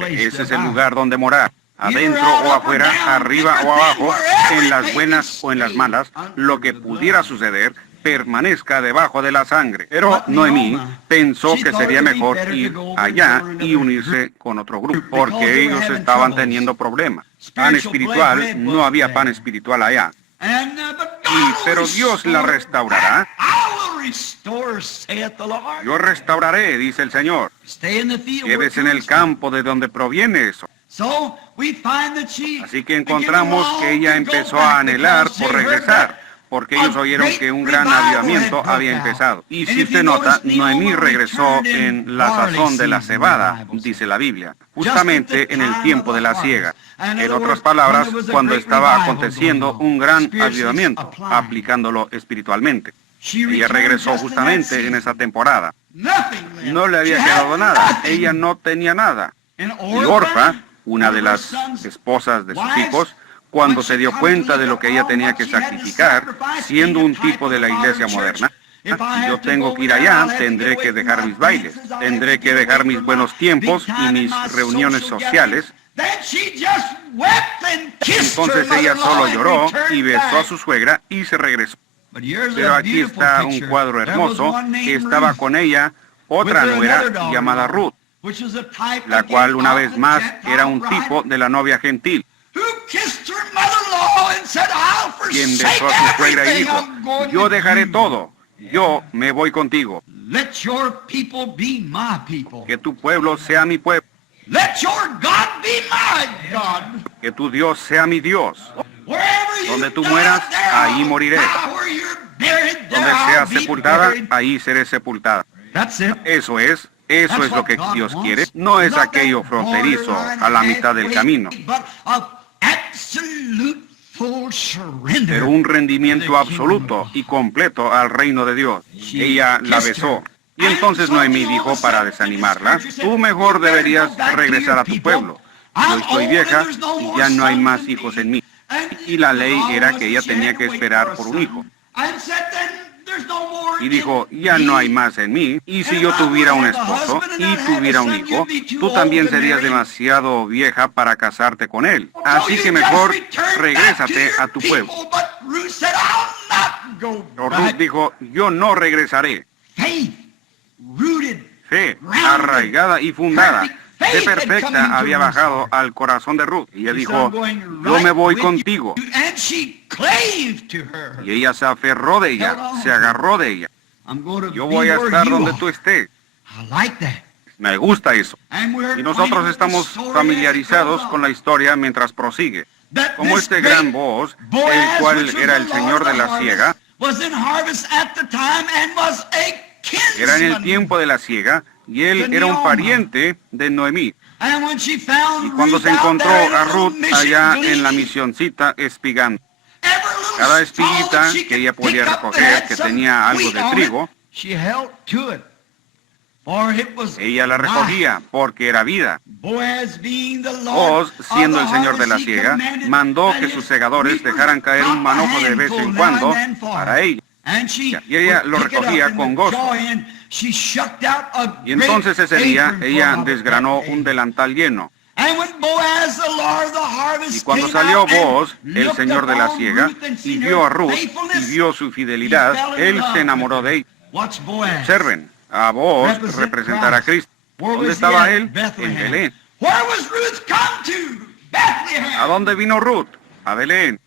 Ese es el lugar donde morar. Adentro o afuera, arriba o abajo, en las buenas o en las malas, lo que pudiera suceder, permanezca debajo de la sangre. Pero Noemí pensó que sería mejor ir allá y unirse con otro grupo, porque ellos estaban teniendo problemas. Pan espiritual, no había pan espiritual allá. Pero Dios la restaurará. Yo restauraré, dice el Señor. Quédese en el campo de donde proviene eso. Así que encontramos que ella empezó a anhelar por regresar, porque ellos oyeron que un gran avivamiento había empezado. Y si usted nota, Noemí regresó en la sazón de la cebada, dice la Biblia, justamente en el tiempo de la siega. En otras palabras, cuando estaba aconteciendo un gran avivamiento, aplicándolo espiritualmente. Ella regresó justamente en esa temporada. No le había quedado nada. Ella no tenía nada. Y Orfa, una de las esposas de sus hijos, cuando se dio cuenta de lo que ella tenía que sacrificar, siendo un tipo de la iglesia moderna. Si yo tengo que ir allá, tendré que dejar mis bailes, tendré que dejar mis buenos tiempos y mis reuniones sociales. Entonces ella solo lloró y besó a su suegra y se regresó. Pero aquí está un cuadro hermoso que estaba con ella, otra nuera llamada Ruth, la cual una vez más era un tipo de la novia gentil, quien besó a su suegra y dijo, yo dejaré todo, yo me voy contigo. Que tu pueblo sea mi pueblo. Que tu Dios sea mi Dios. Donde tú mueras, ahí moriré. Donde seas sepultada, ahí seré sepultada. Eso es lo que Dios quiere. No es aquello fronterizo a la mitad del camino, pero un rendimiento absoluto y completo al reino de Dios. Ella la besó. Y entonces Noemí dijo para desanimarla, tú mejor deberías regresar a tu pueblo. Yo estoy vieja y ya no hay más hijos en mí. Y la ley era que ella tenía que esperar por un hijo. Y dijo, ya no hay más en mí. Y si yo tuviera un esposo y tuviera un hijo, tú también serías demasiado vieja para casarte con él. Así que mejor regrésate a tu pueblo. Pero Ruth dijo, yo no regresaré. Fe, arraigada y fundada, fe perfecta había bajado al corazón de Ruth. Y ella dijo, yo me voy contigo. Y ella se aferró de ella, se agarró de ella. Yo voy a estar donde tú estés. Me gusta eso. Y nosotros estamos familiarizados con la historia mientras prosigue. Como este gran Boaz, el cual era el señor de la siega, era en el tiempo de la siega, y él era un pariente de Noemí. Y cuando se encontró a Ruth allá en la misioncita espigando, cada espiguita que ella podía recoger, que tenía algo de trigo, ella la recogía porque era vida. Boaz, siendo el señor de la siega, mandó que sus segadores dejaran caer un manojo de vez en cuando para ella. Y ella lo recogía con gozo. Y entonces ese día ella desgranó un delantal lleno. Y cuando salió Boaz, el señor de la siega, y vio a Ruth y vio su fidelidad, él se enamoró de ella. Observen, a Boaz representará a Cristo. ¿Dónde estaba él? En Belén. ¿A dónde vino Ruth? A Belén.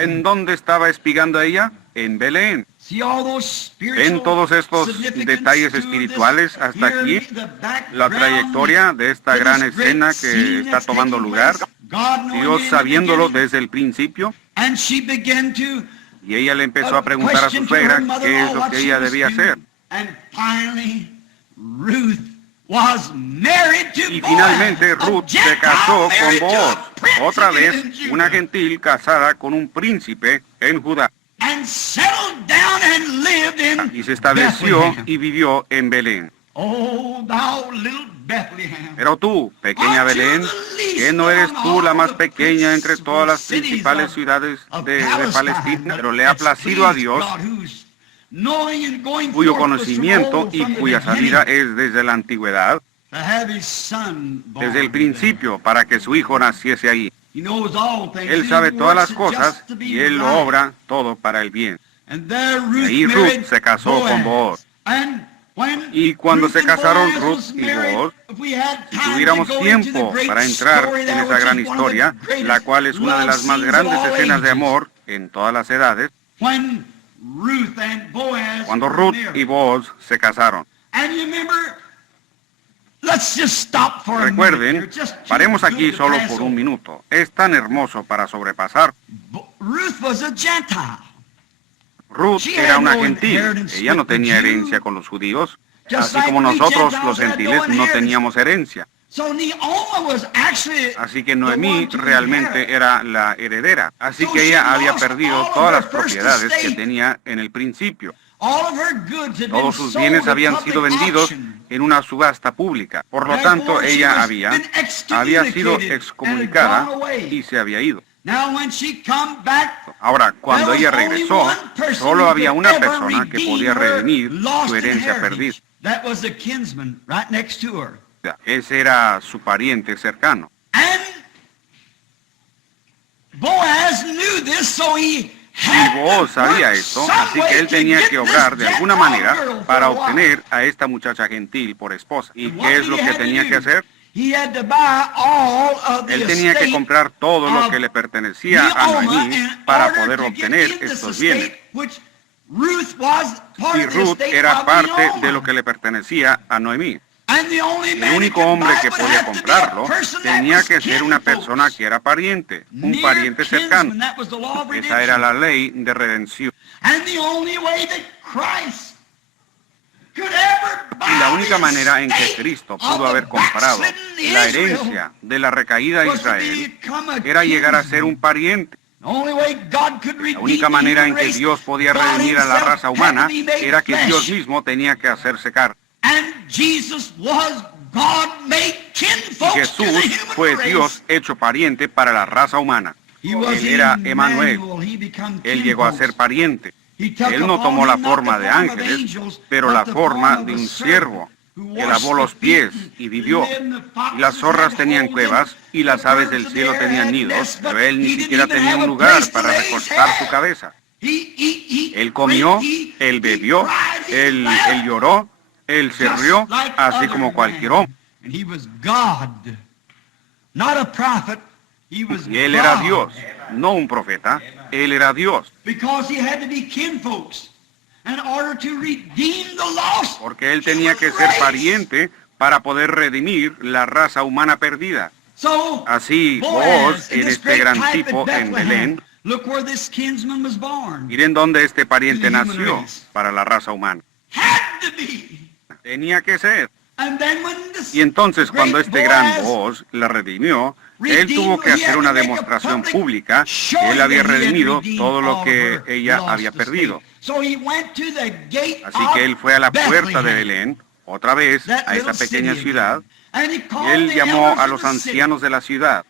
¿En dónde estaba espigando ella? En Belén. ¿Ven todos estos detalles espirituales hasta aquí? La trayectoria de esta gran escena que está tomando lugar. Dios sabiéndolo desde el principio. Y ella le empezó a preguntar a su suegra qué es lo que ella debía hacer. Y finalmente Ruth se casó con Boaz, otra vez una gentil casada con un príncipe en Judá. Y se estableció y vivió en Belén. Pero tú, pequeña Belén, ¿que no eres tú la más pequeña entre todas las principales ciudades de Palestina? Pero le ha placido a Dios, cuyo conocimiento y cuya salida es desde la antigüedad, desde el principio, para que su hijo naciese ahí. Él sabe todas las cosas y Él lo obra todo para el bien. Y ahí Ruth se casó con Boaz. Y cuando se casaron Ruth y Boaz, si tuviéramos tiempo para entrar en esa gran historia, la cual es una de las más grandes escenas de amor en todas las edades, cuando Ruth y Boaz se casaron. Recuerden, paremos aquí solo por un minuto. Es tan hermoso para sobrepasar. Ruth era una gentil. Ella no tenía herencia con los judíos, así como nosotros los gentiles no teníamos herencia. Así que Noemí realmente era la heredera. Así que ella había perdido todas las propiedades que tenía en el principio. Todos sus bienes habían sido vendidos en una subasta pública. Por lo tanto, ella había sido excomunicada y se había ido. Ahora, cuando ella regresó, solo había una persona que podía redimir su herencia perdida. Ese era su pariente cercano. Y Booz sabía esto, así que él tenía que obrar de alguna manera para obtener a esta muchacha gentil por esposa. ¿Y qué es lo que tenía que hacer? Él tenía que comprar todo lo que le pertenecía a Noemí para poder obtener estos bienes. Y Ruth era parte de lo que le pertenecía a Noemí. El único hombre que podía comprarlo tenía que ser una persona que era pariente, un pariente cercano. Esa era la ley de redención. Y la única manera en que Cristo pudo haber comprado la herencia de la recaída de Israel era llegar a ser un pariente. La única manera en que Dios podía redimir a la raza humana era que Dios mismo tenía que hacerse carne. Jesús fue Dios hecho pariente para la raza humana. Él era Emmanuel. Él llegó a ser pariente. Él no tomó la forma de ángeles, pero la forma de un siervo que lavó los pies y vivió. Y las zorras tenían cuevas y las aves del cielo tenían nidos, pero él ni siquiera tenía un lugar para recostar su cabeza. Él comió, él bebió, él lloró, él se rió, así como cualquier hombre. Y él era Dios, no un profeta, él era Dios. Porque él tenía que ser pariente para poder redimir la raza humana perdida. Así, Booz, en este gran tipo en Belén, miren dónde este pariente nació para la raza humana. Tenía que ser. Y entonces cuando este gran Booz la redimió, él tuvo que hacer una demostración pública que él había redimido todo lo que ella había perdido. Así que él fue a la puerta de Belén, otra vez, a esa pequeña ciudad, y él llamó a los ancianos de la ciudad.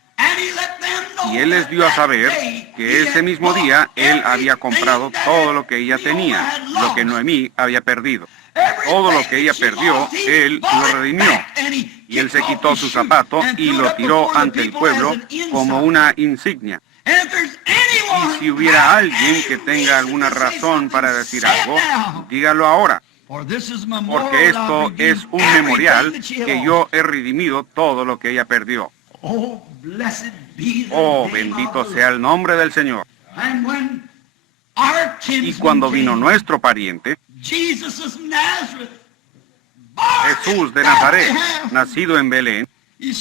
Y él les dio a saber que ese mismo día él había comprado todo lo que ella tenía, lo que Noemí había perdido. Todo lo que ella perdió, él lo redimió. Y él se quitó su zapato y lo tiró ante el pueblo como una insignia. Y si hubiera alguien que tenga alguna razón para decir algo, dígalo ahora. Porque esto es un memorial que yo he redimido todo lo que ella perdió. Oh, bendito sea el nombre del Señor. Y cuando vino nuestro pariente, Jesús de Nazaret, nacido en Belén, él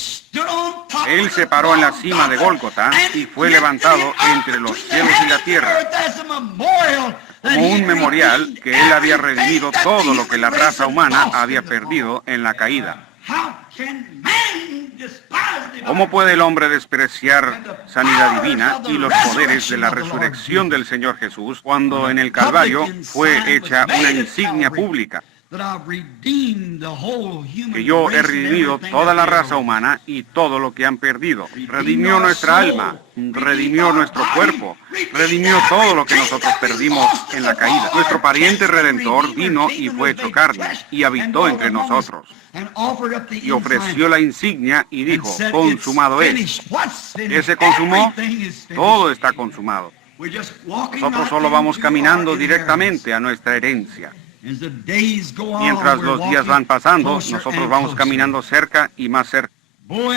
se paró en la cima de Gólgota y fue levantado entre los cielos y la tierra, como un memorial que él había redimido todo lo que la raza humana había perdido en la caída. ¿Cómo puede el hombre despreciar sanidad divina y los poderes de la resurrección del Señor Jesús cuando en el Calvario fue hecha una insignia pública? Que yo he redimido toda la raza humana y todo lo que han perdido. Redimió nuestra alma, redimió nuestro cuerpo, redimió todo lo que nosotros perdimos en la caída. Nuestro pariente redentor vino y fue hecho carne y habitó entre nosotros. Y ofreció la insignia y dijo, consumado es. ¿Qué se consumó? Todo está consumado. Nosotros solo vamos caminando directamente a nuestra herencia. Mientras los días van pasando, nosotros vamos caminando cerca y más cerca. Booz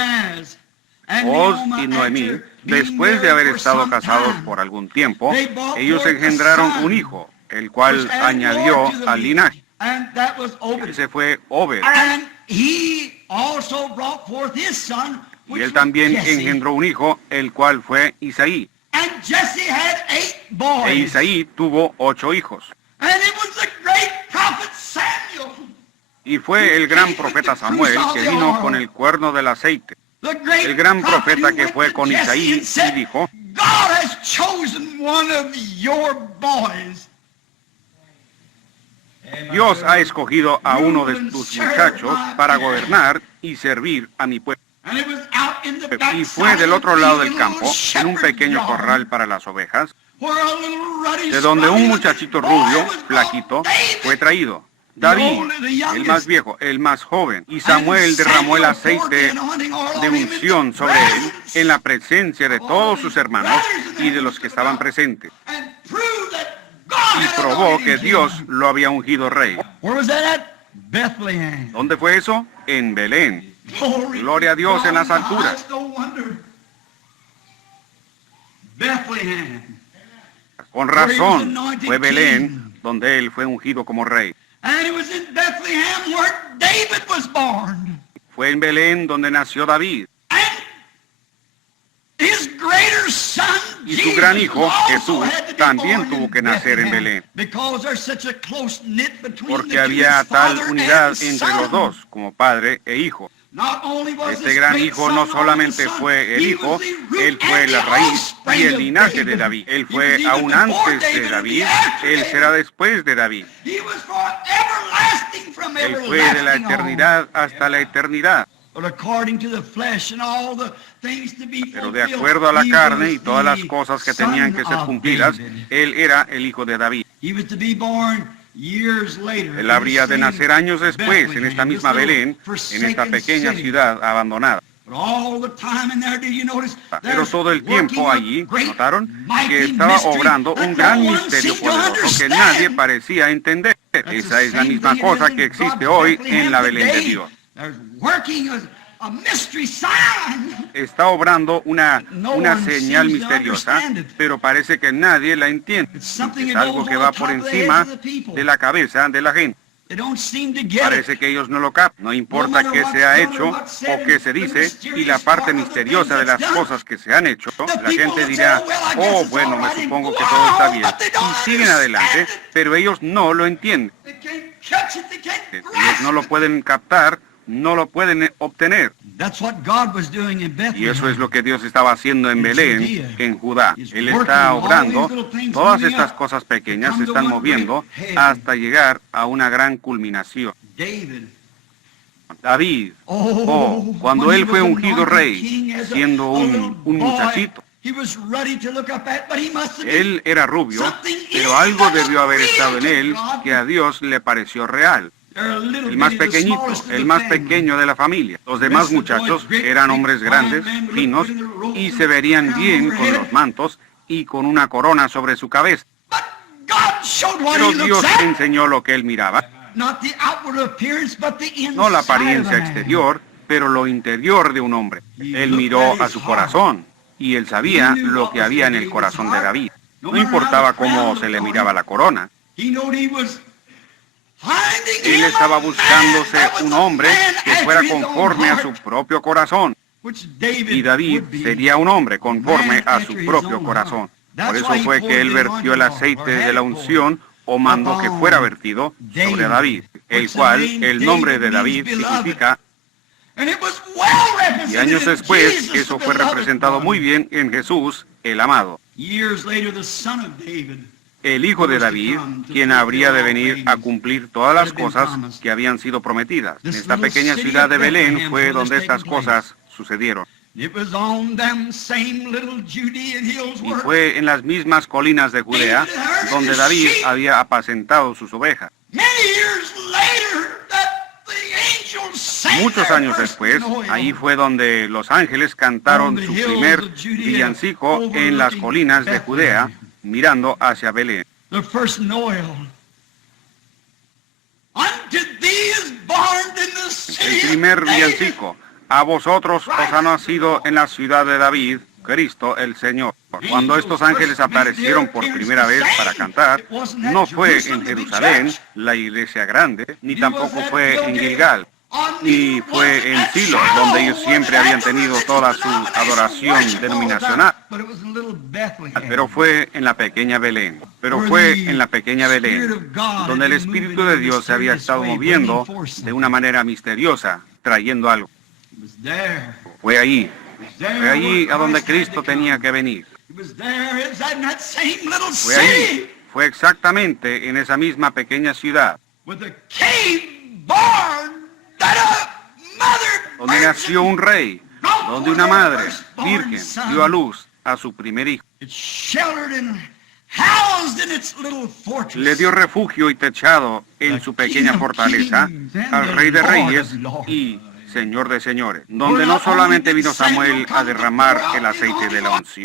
y Noemí, después de haber estado casados por algún tiempo, ellos engendraron un hijo, el cual añadió al linaje. Ese fue Obed. Y él también engendró un hijo, el cual fue Isaí. E Isaí tuvo 8 hijos. Y fue el gran profeta Samuel que vino con el cuerno del aceite. El gran profeta que fue con Isaí y dijo, Dios ha escogido a uno de tus muchachos para gobernar y servir a mi pueblo. Y fue del otro lado del campo, en un pequeño corral para las ovejas, de donde un muchachito rubio, flaquito, fue traído. David, el más viejo, el más joven, y Samuel derramó el aceite de unción sobre él en la presencia de todos sus hermanos y de los que estaban presentes. Y probó que Dios lo había ungido rey. ¿Dónde fue eso? En Belén. Gloria a Dios en las alturas. Con razón, fue Belén donde él fue ungido como rey. Fue en Belén donde nació David. Y su gran hijo, Jesús, también tuvo que nacer en Belén, porque había tal unidad entre los dos, como padre e hijo. Este gran hijo no solamente fue el hijo, él fue la raíz y el linaje de David. Él fue aún antes de David, él será después de David. Él fue de la eternidad hasta la eternidad. Pero de acuerdo a la carne y todas las cosas que tenían que ser cumplidas, él era el hijo de David. Él habría de nacer años después en esta misma Belén, en esta pequeña ciudad abandonada. Pero todo el tiempo allí, ¿notaron? Que estaba obrando un gran misterio poderoso que nadie parecía entender. Esa es la misma cosa que existe hoy en la Belén de Dios. Está obrando una señal misteriosa, pero parece que nadie la entiende. Es algo que va por encima de la cabeza de la gente. Parece que ellos no lo captan. No importa qué se ha hecho o qué se dice, y la parte misteriosa de las cosas que se han hecho, la gente dirá, oh, bueno, me supongo que todo está bien. Y siguen adelante, pero ellos no lo entienden. Ellos no lo pueden captar, no lo pueden obtener. Y eso es lo que Dios estaba haciendo en Belén, en Judá. Él está obrando, todas estas cosas pequeñas se están moviendo hasta llegar a una gran culminación. David, cuando él fue ungido rey, siendo un muchachito, él era rubio, pero algo debió haber estado en él que a Dios le pareció real. El más pequeñito, el más pequeño de la familia. Los demás muchachos eran hombres grandes, finos, y se verían bien con los mantos y con una corona sobre su cabeza. Pero Dios enseñó lo que él miraba. No la apariencia exterior, pero lo interior de un hombre. Él miró a su corazón, y él sabía lo que había en el corazón de David. No importaba cómo se le miraba la corona. Él estaba buscándose un hombre que fuera conforme a su propio corazón. Y David sería un hombre conforme a su propio corazón. Por eso fue que él vertió el aceite de la unción o mandó que fuera vertido sobre David, el cual el nombre de David significa. Y años después, eso fue representado muy bien en Jesús, el amado. El hijo de David, quien habría de venir a cumplir todas las cosas que habían sido prometidas. En esta pequeña ciudad de Belén fue donde estas cosas sucedieron. Y fue en las mismas colinas de Judea donde David había apacentado sus ovejas. Muchos años después, ahí fue donde los ángeles cantaron su primer villancico en las colinas de Judea, mirando hacia Belén. El primer villancico, a vosotros os ha nacido en la ciudad de David, Cristo el Señor. Cuando estos ángeles aparecieron por primera vez para cantar, no fue en Jerusalén, la iglesia grande, ni tampoco fue en Gilgal, ni fue en Silo, donde ellos siempre habían tenido toda su adoración denominacional. Pero fue en la pequeña Belén. Donde el Espíritu de Dios se había estado moviendo de una manera misteriosa, trayendo algo. Fue allí a donde Cristo tenía que venir. Fue allí, fue exactamente en esa misma pequeña ciudad. donde nació un rey, donde una madre virgen dio a luz a su primer hijo. Le dio refugio y techado en su pequeña fortaleza al Rey de Reyes y Señor de Señores, donde no solamente vino Samuel a derramar el aceite de la unción,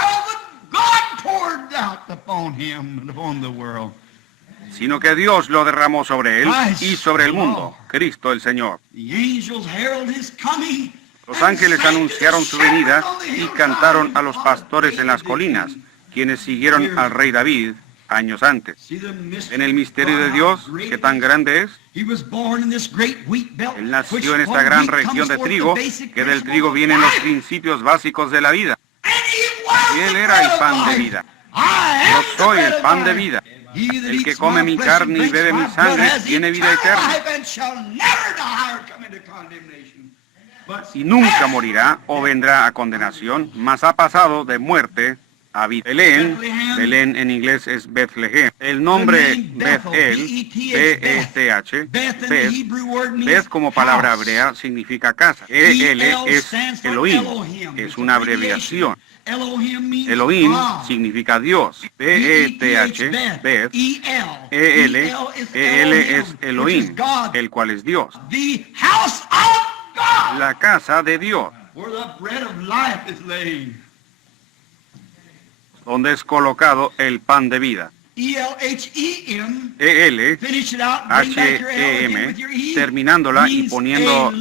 sino que Dios lo derramó sobre él y sobre el mundo, Cristo el Señor. Los ángeles anunciaron su venida y cantaron a los pastores en las colinas, quienes siguieron al rey David años antes. En el misterio de Dios, que tan grande es, él nació en esta gran región de trigo, que del trigo vienen los principios básicos de la vida. Y él era el pan de vida. Yo soy el pan de vida. El que come mi carne y bebe mi sangre tiene vida eterna. Y nunca morirá o vendrá a condenación, mas ha pasado de muerte a vida. Belén, Belén en inglés es Bethlehem. El nombre Bethel, B-E-T-H, Beth como palabra hebrea significa casa. E-L es Elohim, es una abreviación. Elohim significa Dios. B-E-T-H, Beth, E-L, E-L es Elohim, el cual es Dios. La casa de Dios, donde es colocado el pan de vida. E-L-H-E-M, terminándola y poniendo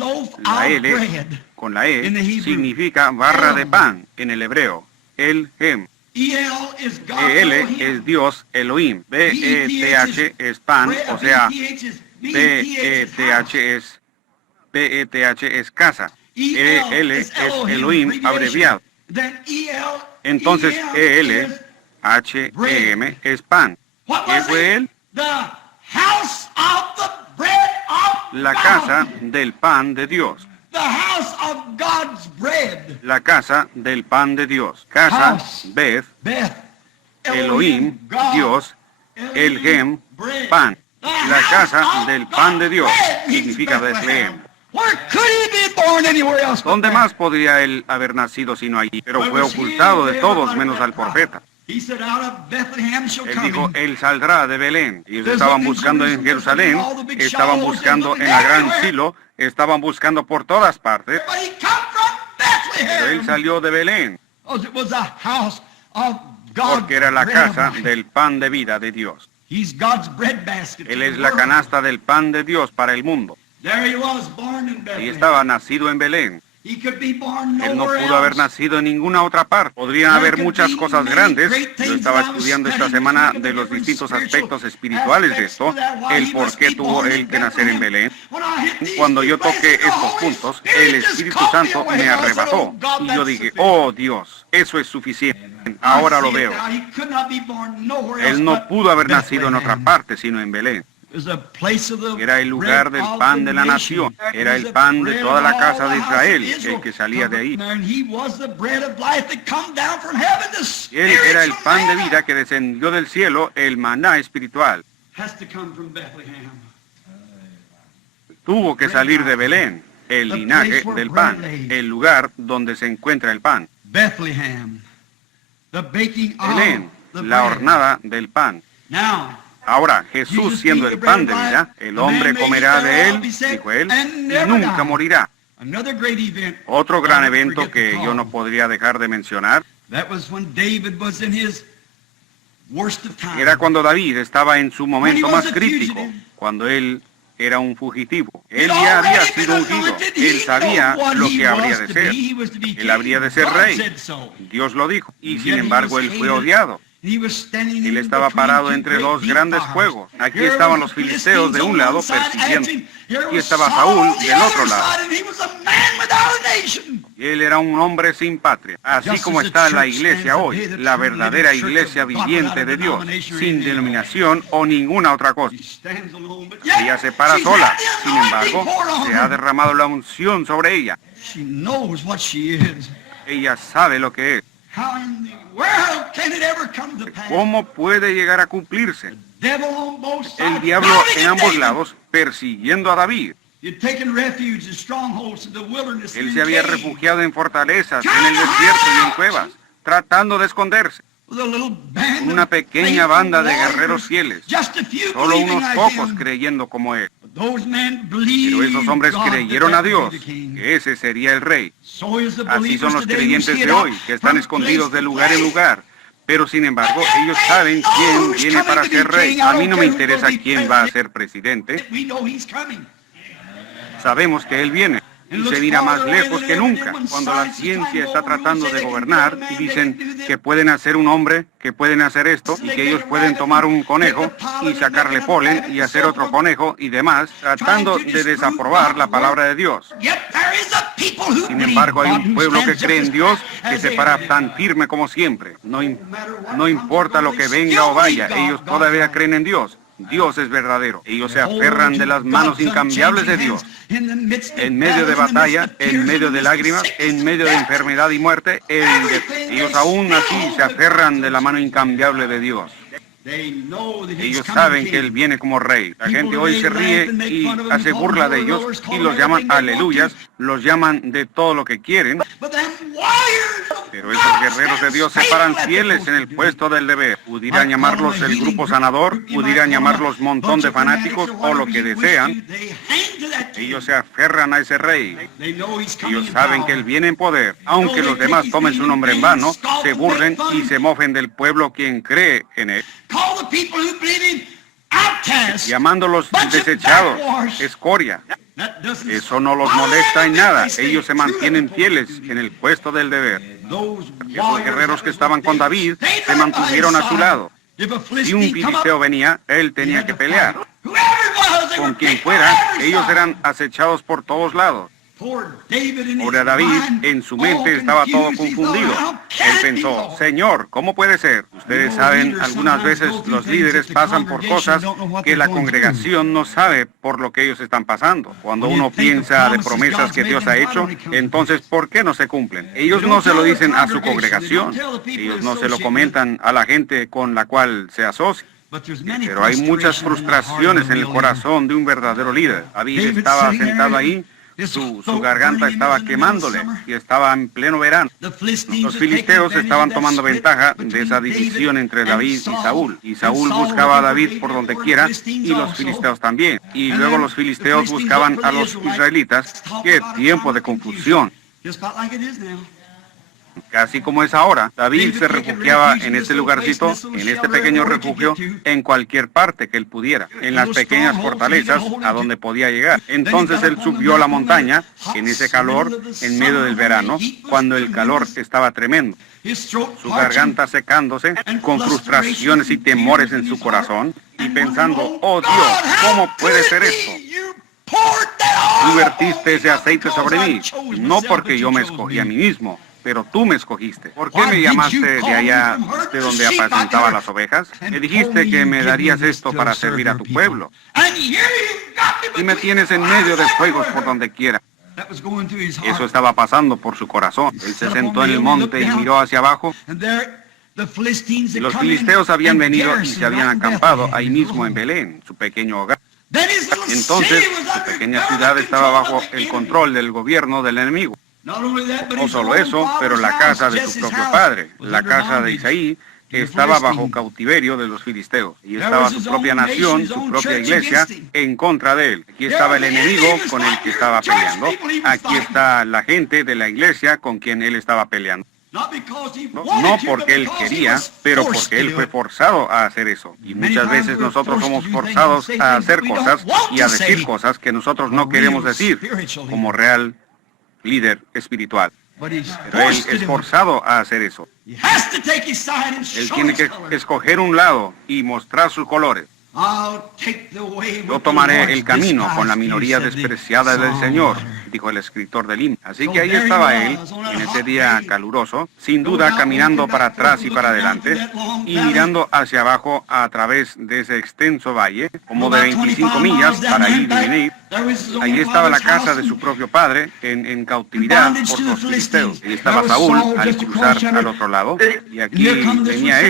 la L con la E, significa barra de pan en el hebreo, el Hem. E-L es Dios Elohim. B-E-T-H es pan, o sea, B-E-T-H es casa. E-L es Elohim abreviado. Entonces, E-L-H-E-M es pan. ¿Qué fue él? La casa del pan de Dios. La casa del pan de Dios. Casa, Beth, Elohim, Dios, El-Hem, pan. La casa del pan de Dios significa Bethlehem. ¿Dónde más podría él haber nacido sino allí? Pero fue ocultado de todos menos al profeta. Él dijo, él saldrá de Belén. Ellos estaban buscando en Jerusalén, estaban buscando en la gran Silo, estaban buscando por todas partes. Pero él salió de Belén, porque era la casa del pan de vida de Dios. Él es la canasta del pan de Dios para el mundo. Y estaba nacido en Belén. Él no pudo haber nacido en ninguna otra parte. Podrían haber muchas cosas grandes. Yo estaba estudiando esta semana de los distintos aspectos espirituales de esto, el por qué tuvo él que nacer en Belén. Cuando yo toqué estos puntos, el Espíritu Santo me arrebató. Y yo dije, oh Dios, eso es suficiente. Ahora lo veo. Él no pudo haber nacido en otra parte, sino en Belén. Era el lugar del pan de la nación. Era el pan de toda la casa de Israel, el que salía de ahí. Él era el pan de vida que descendió del cielo, el maná espiritual. Tuvo que salir de Belén, el linaje del pan, el lugar donde se encuentra el pan. Belén, la hornada del pan. Ahora, Jesús siendo el pan de vida, el hombre comerá de él, dijo él, y nunca morirá. Otro gran evento que yo no podría dejar de mencionar era cuando David estaba en su momento más crítico, cuando él era un fugitivo. Él ya había sido ungido. Él sabía lo que habría de ser. Él habría de ser rey. Dios lo dijo. Y sin embargo, él fue odiado. Él estaba parado entre dos grandes fuegos. Aquí estaban los filisteos de un lado persiguiendo. Aquí estaba Saúl del otro lado. Y él era un hombre sin patria. Así como está la iglesia hoy, la verdadera iglesia viviente de Dios, sin denominación o ninguna otra cosa. Ella se para sola. Sin embargo, se ha derramado la unción sobre ella. Ella sabe lo que es. ¿Cómo puede llegar a cumplirse? El diablo en ambos lados persiguiendo a David. Él se había refugiado en fortalezas, en el desierto y en cuevas, tratando de esconderse. Una pequeña banda de guerreros fieles, solo unos pocos creyendo como él. Pero esos hombres creyeron a Dios, que ese sería el rey. Así son los creyentes de hoy, que están escondidos de lugar en lugar. Pero sin embargo, ellos saben quién viene para ser rey. A mí no me interesa quién va a ser presidente. Sabemos que él viene. Y se mira más lejos que nunca, cuando la ciencia está tratando de gobernar y dicen que pueden hacer un hombre, que pueden hacer esto, y que ellos pueden tomar un conejo y sacarle polen y hacer otro conejo y demás, tratando de desaprobar la palabra de Dios. Sin embargo, hay un pueblo que cree en Dios, que se para tan firme como siempre. No importa lo que venga o vaya, ellos todavía creen en Dios. Dios es verdadero. Ellos se aferran de las manos incambiables de Dios. En medio de batalla, en medio de lágrimas, en medio de enfermedad y muerte, ellos aún así se aferran de la mano incambiable de Dios. Ellos saben que Él viene como rey. La gente hoy se ríe y hace burla de ellos y los llaman aleluyas, los llaman de todo lo que quieren. Pero esos guerreros de Dios se paran fieles en el puesto del deber. Pudieran llamarlos el grupo sanador, pudieran llamarlos montón de fanáticos o lo que desean. Ellos se aferran a ese rey. Ellos saben que Él viene en poder. Aunque los demás tomen su nombre en vano, se burlen y se mofen del pueblo quien cree en Él. Llamándolos desechados, escoria. Eso no los molesta en nada. Ellos se mantienen fieles en el puesto del deber. Esos guerreros que estaban con David se mantuvieron a su lado. Si un filisteo venía, él tenía que pelear. Con quien fuera, ellos eran acechados por todos lados. Pobre David, en su mente estaba todo confundido. Él pensó, Señor, ¿cómo puede ser? Ustedes saben, algunas veces los líderes pasan por cosas que la congregación no sabe por lo que ellos están pasando. Cuando uno piensa de promesas que Dios ha hecho, entonces, ¿por qué no se cumplen? Ellos no se lo dicen a su congregación. Ellos no se lo comentan a la gente con la cual se asocian. Pero hay muchas frustraciones en el corazón de un verdadero líder. David estaba sentado ahí. Su garganta estaba quemándole y estaba en pleno verano. Los filisteos estaban tomando ventaja de esa división entre David y Saúl. Y Saúl buscaba a David por donde quiera y los filisteos también. Y luego los filisteos buscaban a los israelitas. ¡Qué tiempo de confusión! Casi como es ahora, David se refugiaba en este lugarcito, en este pequeño refugio, en cualquier parte que él pudiera, en las pequeñas fortalezas a donde podía llegar. Entonces él subió a la montaña, en ese calor, en medio del verano, cuando el calor estaba tremendo. Su garganta secándose, con frustraciones y temores en su corazón, y pensando, oh Dios, ¿cómo puede ser esto? Tú vertiste ese aceite sobre mí, no porque yo me escogí a mí mismo, pero tú me escogiste. ¿Por qué me llamaste de allá, de donde apacentaba las ovejas? Me dijiste que me darías esto para servir a tu pueblo. Y me tienes en medio de fuegos por donde quiera. Eso estaba pasando por su corazón. Él se sentó en el monte y miró hacia abajo. Los filisteos habían venido y se habían acampado ahí mismo en Belén, su pequeño hogar. Entonces, su pequeña ciudad estaba bajo el control del gobierno del enemigo. No solo eso, pero la casa de su propio padre, la casa de Isaí, estaba bajo cautiverio de los filisteos. Y estaba su propia nación, su propia iglesia, en contra de él. Aquí estaba el enemigo con el que estaba peleando. Aquí está la gente de la iglesia con quien él estaba peleando. No porque él quería, pero porque él fue forzado a hacer eso. Y muchas veces nosotros somos forzados a hacer cosas y a decir cosas que nosotros no queremos decir como real líder espiritual. Pero él es forzado a hacer eso. Él tiene que escoger un lado y mostrar sus colores. Yo tomaré el camino con la minoría despreciada del Señor, dijo el escritor del himno. Así que ahí estaba él, en ese día caluroso, sin duda caminando para atrás y para adelante, y mirando hacia abajo a través de ese extenso valle, como de 25 millas para ir y venir. Allí estaba la casa de su propio padre en cautividad por los filisteos. Allí estaba Saúl al cruzar al otro lado. Y aquí venía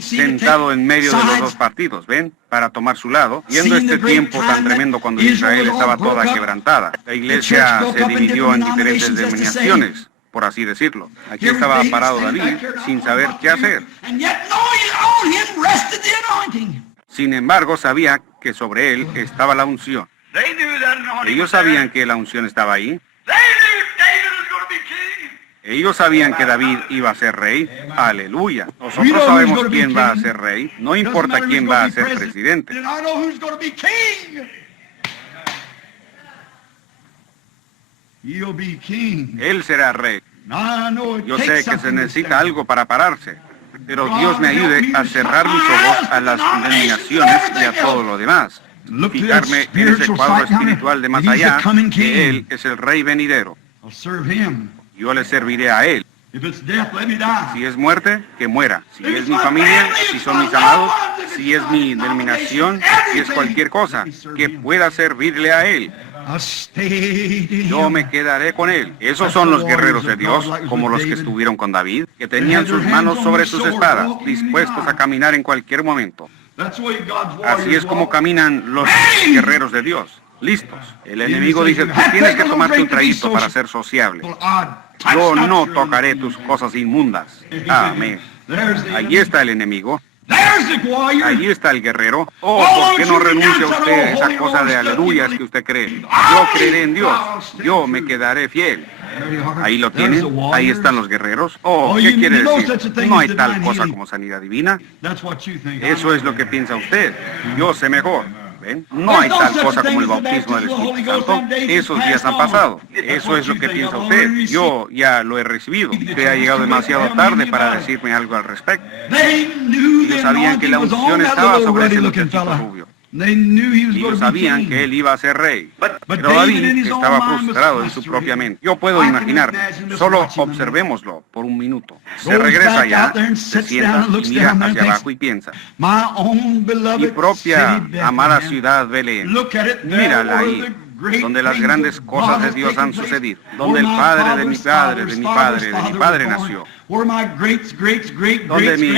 sentado en medio de los dos partidos, ¿ven? Para tomar su lado. Viendo este tiempo tan tremendo cuando Israel estaba toda quebrantada. La iglesia se dividió en diferentes denominaciones, por así decirlo. Aquí estaba parado David sin saber qué hacer. Sin embargo, sabía que sobre él estaba la unción. Ellos sabían que la unción estaba ahí. Ellos sabían que David iba a ser rey. Aleluya. Nosotros sabemos quién va a ser rey. No importa quién va a ser presidente. Él será rey. Yo sé que se necesita algo para pararse, pero Dios me ayude a cerrar mis ojos a las denominaciones y a todo lo demás. Fijarme en ese cuadro espiritual de más allá, que Él es el Rey venidero. Yo le serviré a Él. Si es muerte, que muera. Si es mi familia, si son mis amados, si es mi denominación, si es cualquier cosa, que pueda servirle a Él. Yo me quedaré con Él. Esos son los guerreros de Dios, como los que estuvieron con David, que tenían sus manos sobre sus espadas, dispuestos a caminar en cualquier momento. Así es como caminan los guerreros de Dios, listos. El enemigo dice, tú tienes que tomarte un traguito para ser sociable. Yo no tocaré tus cosas inmundas. Amén. Allí está el enemigo. Allí está el guerrero. Oh, ¿por qué no renuncia usted a esa cosa de aleluyas que usted cree? Yo creeré en Dios. Yo me quedaré fiel. Ahí lo tienen. Ahí están los guerreros. Oh, ¿qué quiere decir? No hay tal cosa como sanidad divina. Eso es lo que piensa usted. Yo sé mejor. ¿Ven? No hay tal cosa como el bautismo del Espíritu Santo. Esos días han pasado. Eso es lo que piensa usted. Yo ya lo he recibido. Usted ha llegado demasiado tarde para decirme algo al respecto. Ellos sabían que la unción estaba sobre ese muchachito rubio. Ellos sabían que él iba a ser rey. Pero David estaba frustrado en su propia mente. Yo puedo imaginar. Solo observémoslo por un minuto. Se regresa allá, se sienta y mira hacia abajo y piensa. Mi propia amada ciudad Belén. Mírala ahí, donde las grandes cosas de Dios han sucedido, donde el padre de mi padre, de mi padre, de mi padre nació, donde mi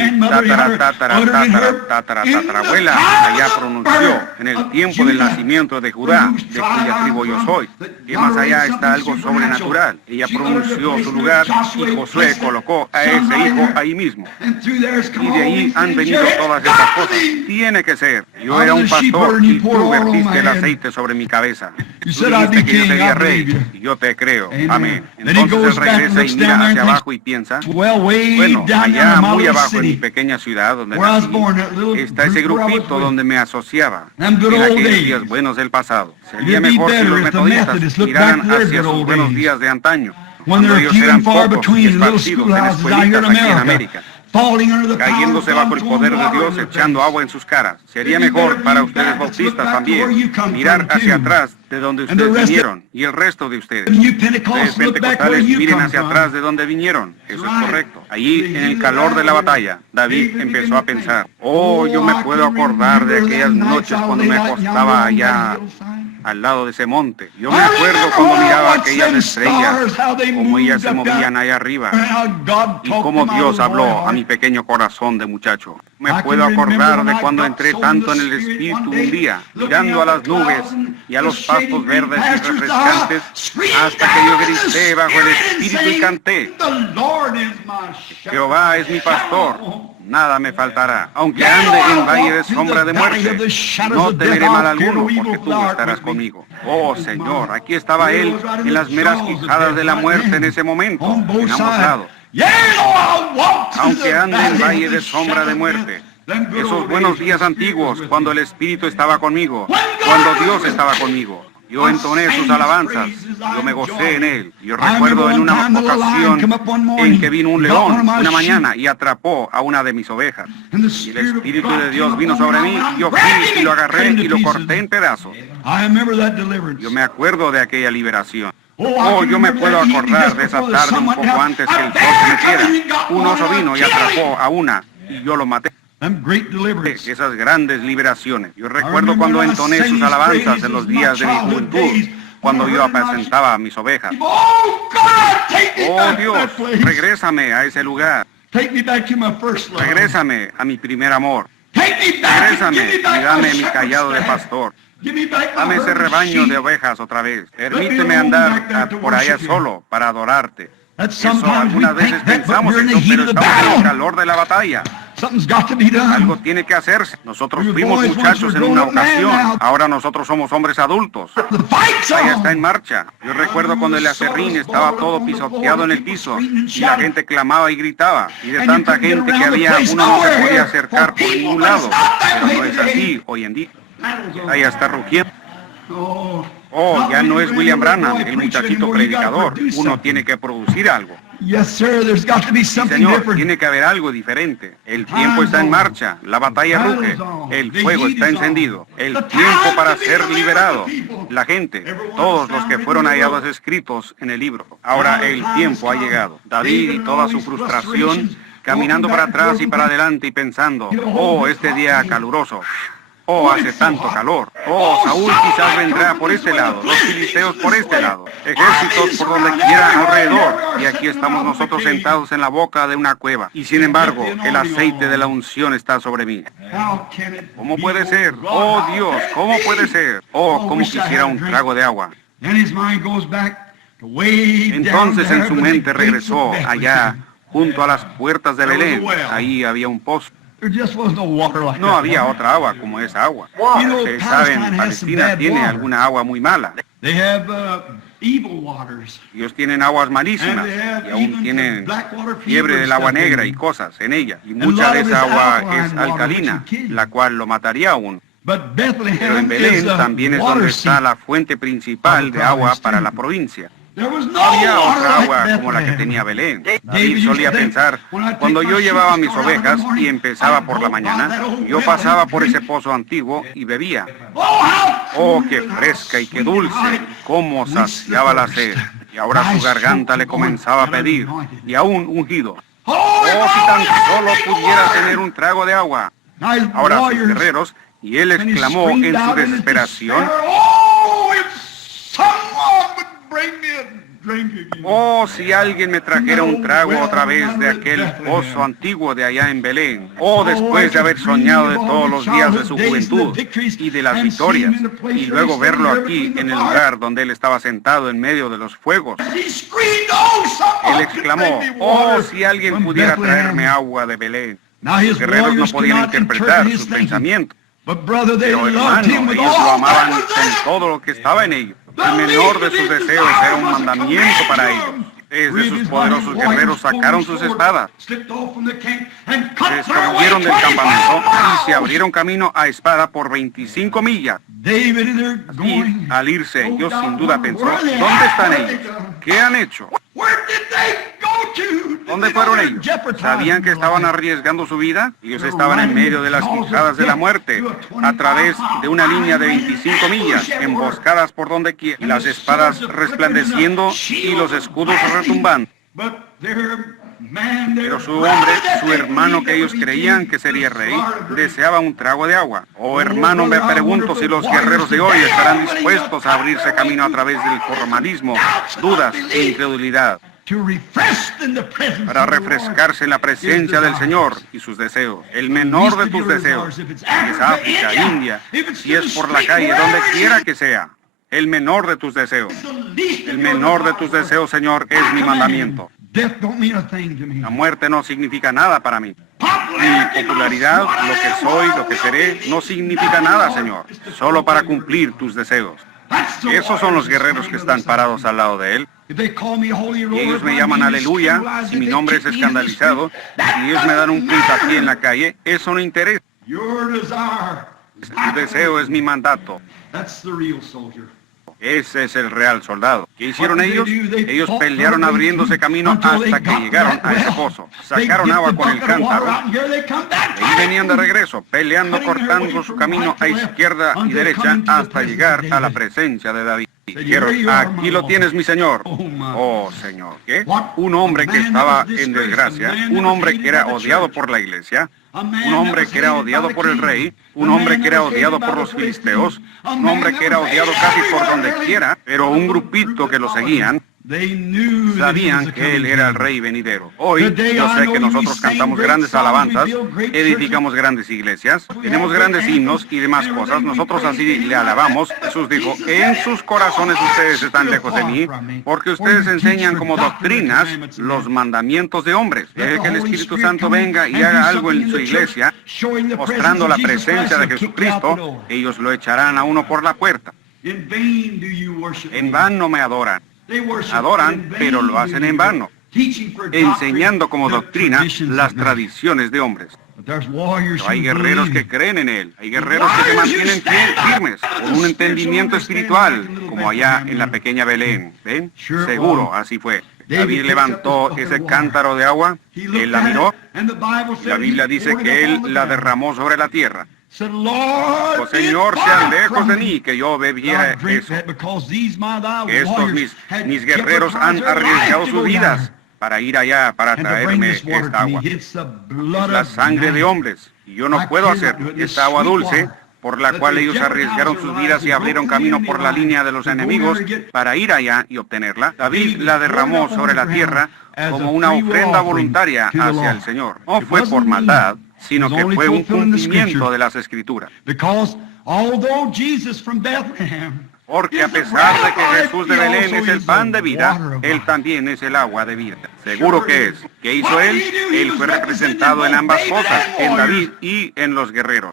tatarabuela allá pronunció en el tiempo del nacimiento de Judá, de cuya tribu yo soy, que más allá está algo sobrenatural. Ella pronunció su lugar y Josué colocó a ese hijo ahí mismo. Y de ahí han venido todas esas cosas. Tiene que ser. Yo era un pastor y tú vertiste el aceite sobre mi cabeza. Tú dijiste que yo sería rey y yo te creo. Amén. Entonces él regresa y mira hacia abajo y piensa, bueno, allá muy abajo en mi pequeña ciudad donde nací, está ese grupito donde me asociaba en aquellos días buenos del pasado. Sería mejor si los metodistas miraran hacia sus buenos días de antaño, cuando ellos eran pocos y esparcidos en escuelitas aquí en América, cayéndose bajo el poder de Dios, echando agua en sus caras. Sería mejor para ustedes bautistas también mirar hacia atrás de donde ustedes vinieron y el resto de ustedes. Ustedes pentecostales miren hacia atrás de donde vinieron. Eso es correcto. Allí, en el calor de la batalla, David empezó a pensar, oh, yo me puedo acordar de aquellas noches cuando me acostaba allá al lado de ese monte. Yo me acuerdo cuando miraba aquellas estrellas, cómo ellas se movían allá arriba, y cómo Dios habló a mi pequeño corazón de muchacho. Me puedo acordar de cuando entré tanto en el Espíritu un día, mirando a las nubes y a los pastos verdes y refrescantes, hasta que yo grité bajo el Espíritu y canté, Jehová es mi pastor, nada me faltará. Aunque ande en valle de sombra de muerte, no temeré mal alguno, porque tú estarás conmigo. Oh Señor, aquí estaba Él en las meras quijadas de la muerte en ese momento, en ambos lados. Aunque ande en valle de sombra de muerte, esos buenos días antiguos, cuando el Espíritu estaba conmigo, cuando Dios estaba conmigo, yo entoné sus alabanzas, yo me gocé en él. Yo recuerdo en una ocasión en que vino un león una mañana y atrapó a una de mis ovejas. Y el Espíritu de Dios vino sobre mí, y yo fui y lo agarré y lo corté en pedazos. Yo me acuerdo de aquella liberación. Oh, yo me puedo acordar de esa tarde un poco antes que el sol se metiera. Un oso vino y atrapó a una y yo lo maté. esas grandes liberaciones. Yo recuerdo cuando entoné sus alabanzas en los días de mi juventud, cuando yo apacentaba a mis ovejas. Oh Dios, regrésame a ese lugar. Regrésame a mi primer amor. Regrésame y dame mi cayado de pastor. Dame ese rebaño de ovejas otra vez. Permíteme andar por allá solo para adorarte. Eso algunas veces pensamos eso, pero estamos en el calor de la batalla. Algo tiene que hacerse. Nosotros fuimos muchachos en una ocasión. Ahora nosotros somos hombres adultos. Allá está en marcha. Yo recuerdo cuando el aserrín estaba todo pisoteado en el piso y la gente clamaba y gritaba. Y de tanta gente que había, uno no se podía acercar por ningún lado. Pero no es así hoy en día. Allá está rugiendo. Oh, ya no es William Branham, el muchachito predicador. Uno tiene que producir algo. Señor, tiene que haber algo diferente. El tiempo está en marcha, la batalla ruge, el fuego está encendido, el tiempo para ser liberado. La gente, todos los que fueron hallados escritos en el libro. Ahora el tiempo ha llegado. David y toda su frustración, caminando para atrás y para adelante y pensando, oh, este día caluroso. Oh, hace tanto calor. Oh, Saúl quizás vendrá por este lado, los filisteos por este lado, ejércitos por donde quiera alrededor. Y aquí estamos nosotros sentados en la boca de una cueva. Y sin embargo, el aceite de la unción está sobre mí. ¿Cómo puede ser? Oh, Dios, ¿cómo puede ser? Oh, cómo quisiera un trago de agua. Entonces en su mente regresó allá, junto a las puertas de Belén. Ahí había un pozo. No había otra agua como esa agua. Ustedes saben, Palestina tiene alguna agua muy mala. Ellos tienen aguas malísimas y aún tienen fiebre del agua negra y cosas en ella. Y mucha de esa agua es alcalina, la cual lo mataría aún. Pero en Belén también es donde está la fuente principal de agua para la provincia. No había otra agua como la que tenía Belén. David solía pensar, cuando yo llevaba mis ovejas y empezaba por la mañana, yo pasaba por ese pozo antiguo y bebía. Oh, qué fresca y qué dulce, cómo saciaba la sed. Y ahora su garganta le comenzaba a pedir, y aún ungido. Oh, si tan solo pudiera tener un trago de agua. Ahora sus guerreros, y él exclamó en su desesperación, oh, si alguien me trajera un trago otra vez de aquel pozo antiguo de allá en Belén. Oh, después de haber soñado de todos los días de su juventud y de las victorias, y luego verlo aquí en el lugar donde él estaba sentado en medio de los fuegos. Él exclamó, oh, si alguien pudiera traerme agua de Belén. Los guerreros no podían interpretar sus pensamientos. Pero hermano, ellos lo amaban con todo lo que estaba en ellos. El menor de sus deseos era un mandamiento para ellos. Desde sus poderosos guerreros sacaron sus espadas, se escabulleron del campamento y se abrieron camino a espada por 25 millas. Y al irse, ellos sin duda pensó, ¿dónde están ellos? ¿Qué han hecho? ¿Dónde fueron ellos? ¿Sabían que estaban arriesgando su vida? Ellos estaban en medio de las quijadas de la muerte, a través de una línea de 25 millas, emboscadas por donde quiera, y las espadas resplandeciendo y los escudos retumbando. Pero su hombre, su hermano que ellos creían que sería rey, deseaba un trago de agua. Oh hermano, me pregunto si los guerreros de hoy estarán dispuestos a abrirse camino a través del formalismo, dudas e incredulidad, para refrescarse en la presencia del Señor y sus deseos. El menor de tus deseos, si es África, India, si es por la calle, donde quiera que sea, el menor de tus deseos. El menor de tus deseos, Señor, es mi mandamiento. La muerte no significa nada para mí. Mi popularidad, lo que soy, lo que seré, no significa nada, Señor. Solo para cumplir tus deseos. Esos son los guerreros que están parados al lado de Él. Y ellos me llaman aleluya, si mi nombre es escandalizado, y ellos me dan un puntapié en la calle, eso no interesa. Tu deseo es mi mandato. Ese es el real soldado. ¿Qué hicieron ellos? Ellos pelearon abriéndose camino hasta que llegaron a ese pozo. Sacaron agua con el cántaro. Y venían de regreso, peleando, cortando su camino a izquierda y derecha hasta llegar a la presencia de David. Dijeron, aquí lo tienes, mi señor. Oh, Señor, ¿qué? Un hombre que estaba en desgracia, un hombre que era odiado por la iglesia, Un hombre que era odiado por el rey, un hombre que era odiado por los filisteos, un hombre que era odiado casi por donde quiera, pero un grupito que lo seguían, sabían que él era el rey venidero. Hoy, yo sé que nosotros cantamos grandes alabanzas, edificamos grandes iglesias, tenemos grandes himnos y demás cosas. Nosotros así le alabamos. Jesús dijo, en sus corazones ustedes están lejos de mí, porque ustedes enseñan como doctrinas los mandamientos de hombres. Deje que el Espíritu Santo venga y haga algo en su iglesia, mostrando la presencia de Jesucristo, ellos lo echarán a uno por la puerta. En vano me adoran. Adoran, pero lo hacen en vano, enseñando como doctrina las tradiciones de hombres. Pero hay guerreros que creen en él, hay guerreros que se mantienen firmes, con un entendimiento espiritual, como allá en la pequeña Belén. ¿Ven? Seguro, así fue. David levantó ese cántaro de agua, él la miró, y la Biblia dice que él la derramó sobre la tierra. Oh, Señor, sean lejos de mí que yo bebiera eso. Estos mis guerreros han arriesgado sus vidas para ir allá, para traerme esta agua. Es la sangre de hombres, y yo no puedo hacerlo. Esta agua dulce, por la cual ellos arriesgaron sus vidas y abrieron camino por la línea de los enemigos para ir allá y obtenerla. David la derramó sobre la tierra como una ofrenda voluntaria hacia el Señor. No fue por maldad, sino que fue un cumplimiento de las Escrituras. Porque a pesar de que Jesús de Belén es el pan de vida, Él también es el agua de vida. Seguro que es. ¿Qué hizo Él? Él fue representado en ambas cosas, en David y en los guerreros.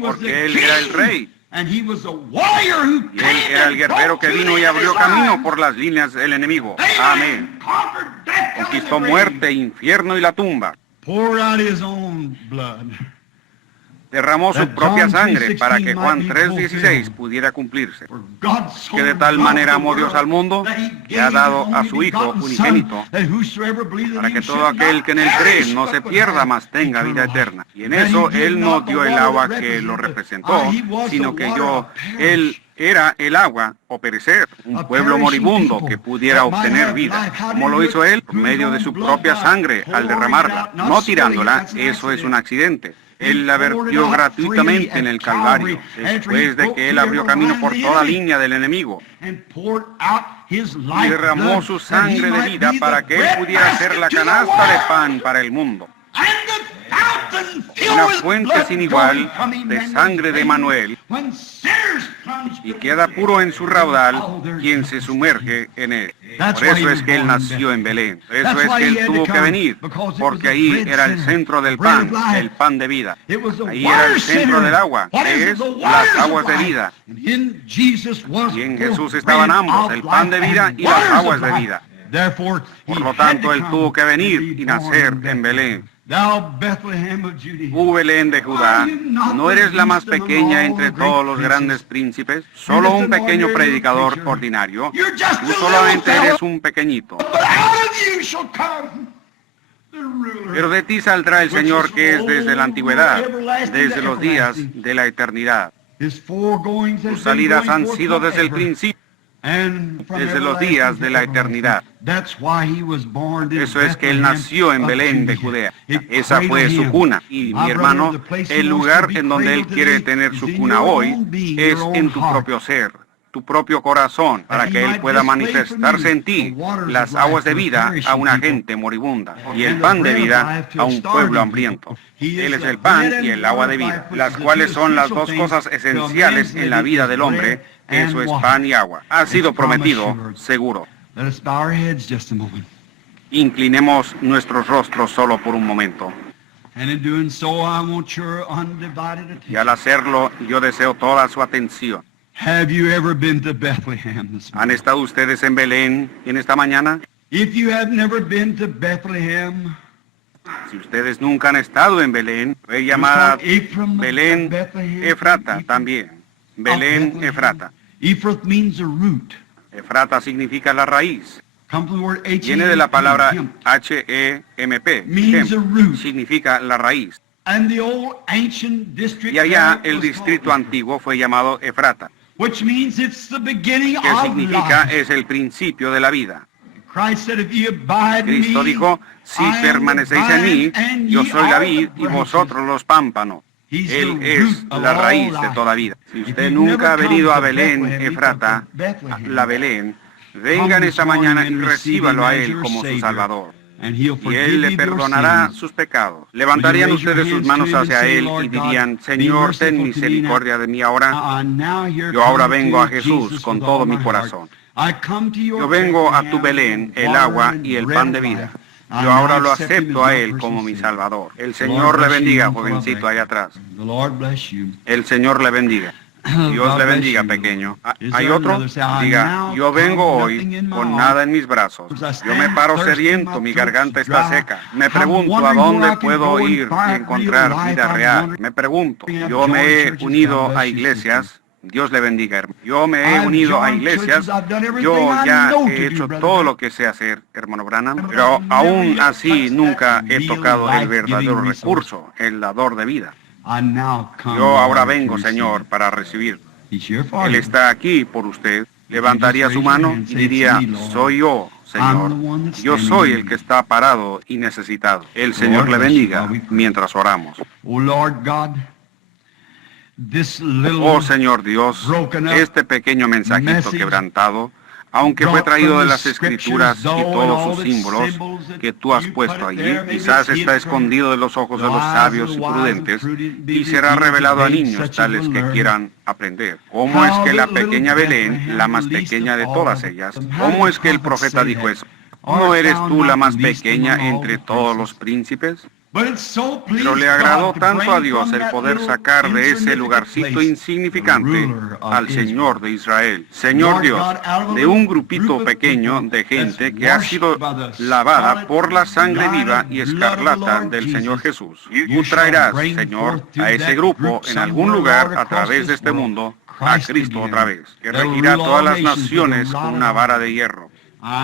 Porque Él era el rey. Y Él era el guerrero que vino y abrió camino por las líneas del enemigo. Amén. Conquistó muerte, infierno y la tumba. Derramó su propia sangre para que Juan 3:16 pudiera cumplirse. Que de tal manera amó Dios al mundo, que ha dado a su Hijo unigénito, para que todo aquel que en él cree no se pierda, mas tenga vida eterna. Y en eso Él no dio el agua que lo representó, sino que Él era el agua o perecer, un pueblo moribundo que pudiera obtener vida. ¿Cómo lo hizo Él? Por medio de su propia sangre, al derramarla, no tirándola. Eso es un accidente. Él la vertió gratuitamente en el Calvario, después de que Él abrió camino por toda línea del enemigo. Y derramó su sangre de vida para que Él pudiera ser la canasta de pan para el mundo. Una fuente sin igual de sangre de Emanuel, y queda puro en su raudal quien se sumerge en él. Por eso es que Él nació en Belén. Por eso es que Él tuvo que venir, porque ahí era el centro del pan, el pan de vida. Ahí era el centro del agua, que es las aguas de vida. Y en Jesús estaban ambos, el pan de vida y las aguas de vida. Por lo tanto, Él tuvo que venir y nacer en Belén. Belén de Judá, ¿no eres la más pequeña entre todos los grandes príncipes? Solo un pequeño predicador ordinario. Tú solamente eres un pequeñito. Pero de ti saldrá el Señor que es desde la antigüedad, desde los días de la eternidad. Tus salidas han sido desde el principio, desde los días de la eternidad. Eso es que Él nació en Belén de Judea. Esa fue su cuna. Y mi hermano, el lugar en donde Él quiere tener su cuna hoy es en tu propio ser, tu propio corazón, para que Él pueda manifestarse en ti las aguas de vida a una gente moribunda y el pan de vida a un pueblo hambriento. Él es el pan y el agua de vida, las cuales son las dos cosas esenciales en la vida del hombre. Eso es pan y agua. Ha sido prometido, seguro. Inclinemos nuestros rostros solo por un momento. Y al hacerlo, yo deseo toda su atención. ¿Han estado ustedes en Belén en esta mañana? Si ustedes nunca han estado en Belén, fue llamada Belén Efrata también. Belén Efrata. Efrata significa la raíz. Viene de la palabra H-E-M-P. Significa la raíz. Y allá el distrito antiguo fue llamado Efrata, que significa es el principio de la vida. Cristo dijo, si permanecéis en mí, yo soy la vid y vosotros los pámpanos. Él es la raíz de toda vida. Si usted nunca ha venido a Belén, Efrata, la Belén, vengan esta mañana y recíbalo a Él como su Salvador. Y Él le perdonará sus pecados. ¿Levantarían ustedes sus manos hacia Él y dirían, Señor, ten misericordia de mí ahora? Yo ahora vengo a Jesús con todo mi corazón. Yo vengo a tu Belén, el agua y el pan de vida. Yo ahora lo acepto a Él como mi Salvador. El Señor le bendiga, jovencito allá atrás. El Señor le bendiga. Dios le bendiga, pequeño. ¿Hay otro? Diga, yo vengo hoy con nada en mis brazos. Yo me paro sediento, mi garganta está seca. Me pregunto a dónde puedo ir y encontrar vida real. Me pregunto, yo me he unido a iglesias. Dios le bendiga, hermano. Yo me he unido a iglesias. Yo ya he hecho todo lo que sé hacer, hermano Branham. Pero aún así nunca he tocado el verdadero recurso, el dador de vida. Yo ahora vengo, Señor, para recibirlo. Él está aquí por usted. Levantaría su mano y diría, soy yo, Señor. Yo soy el que está parado y necesitado. El Señor le bendiga mientras oramos. Oh Señor Dios, este pequeño mensajito quebrantado, aunque fue traído de las Escrituras y todos sus símbolos que tú has puesto allí, quizás está escondido de los ojos de los sabios y prudentes y será revelado a niños tales que quieran aprender. ¿Cómo es que la pequeña Belén, la más pequeña de todas ellas, cómo es que el profeta dijo eso? ¿No eres tú la más pequeña entre todos los príncipes? Pero le agradó tanto a Dios el poder sacar de ese lugarcito insignificante al Señor de Israel. Señor Dios, de un grupito pequeño de gente que ha sido lavada por la sangre viva y escarlata del Señor Jesús. Tú traerás, Señor, a ese grupo en algún lugar a través de este mundo a Cristo otra vez, que regirá todas las naciones con una vara de hierro.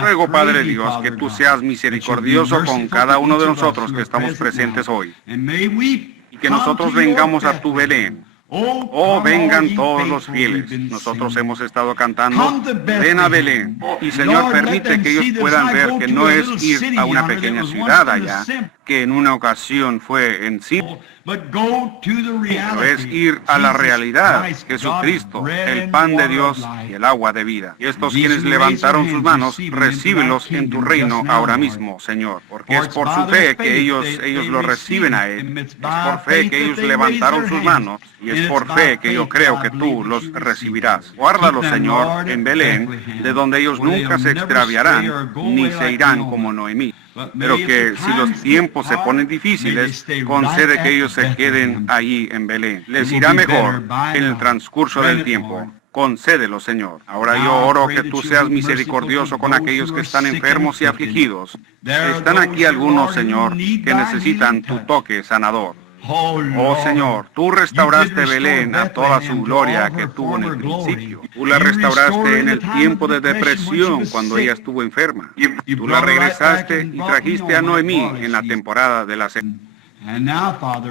Ruego, Padre Dios, que tú seas misericordioso con cada uno de nosotros que estamos presentes hoy. Y que nosotros vengamos a tu Belén. Oh, vengan todos los fieles. Nosotros hemos estado cantando, ven a Belén. Y Señor, permite que ellos puedan ver que no es ir a una pequeña ciudad allá, que en una ocasión fue en sí, pero es ir a la realidad, Jesucristo, el pan de Dios y el agua de vida. Y estos quienes levantaron sus manos, recíbelos en tu reino ahora mismo, Señor, porque es por su fe que ellos lo reciben a Él. Es por fe que ellos levantaron sus manos y es por fe que yo creo que tú los recibirás. Guárdalos, Señor, en Belén, de donde ellos nunca se extraviarán ni se irán como Noemí. Pero que si los tiempos se ponen difíciles, concede que ellos se queden allí en Belén. Les irá mejor en el transcurso del tiempo. Concédelo, Señor. Ahora yo oro que tú seas misericordioso con aquellos que están enfermos y afligidos. Están aquí algunos, Señor, que necesitan tu toque sanador. Oh Señor, tú restauraste Belén a toda su gloria que tuvo en el principio. Tú la restauraste en el tiempo de depresión cuando ella estuvo enferma. Tú la regresaste y trajiste a Noemí en la temporada de la sequía.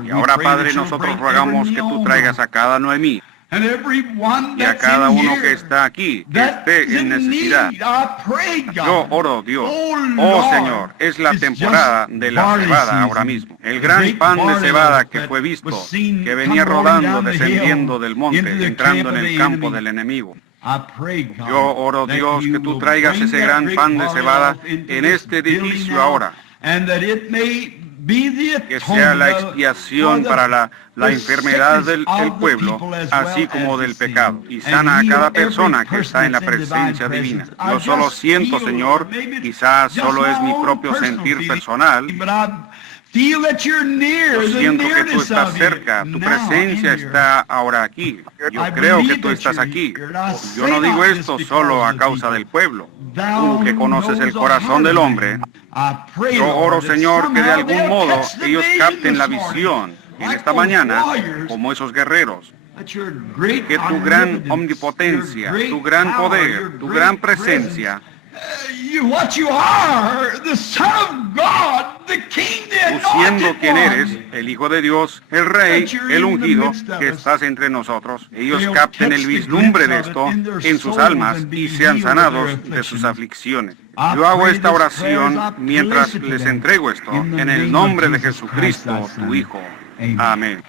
Y ahora, Padre, nosotros rogamos que tú traigas a cada Noemí y a cada uno que está aquí, que esté en necesidad. Yo oro, Dios, oh Señor, es la temporada de la cebada ahora mismo. El gran pan de cebada que fue visto, que venía rodando, descendiendo del monte, entrando en el campo del enemigo. Yo oro, Dios, que tú traigas ese gran pan de cebada en este edificio ahora. Que sea la expiación para la enfermedad del pueblo, así como del pecado, y sana a cada persona que está en la presencia divina. Yo solo siento, Señor, quizás solo es mi propio sentir personal, yo siento que tú estás cerca, tu presencia está ahora aquí. Yo creo que tú estás aquí. Yo no digo esto solo a causa del pueblo. Tú que conoces el corazón del hombre, yo oro, Señor, que de algún modo ellos capten la visión en esta mañana como esos guerreros. Que tu gran omnipotencia, tu gran poder, tu gran presencia, tú siendo quien eres, el Hijo de Dios, el Rey, el ungido, que estás entre nosotros, ellos capten el vislumbre de esto en sus almas y sean sanados de sus aflicciones. Yo hago esta oración mientras les entrego esto, en el nombre de Jesucristo, tu Hijo. Amén.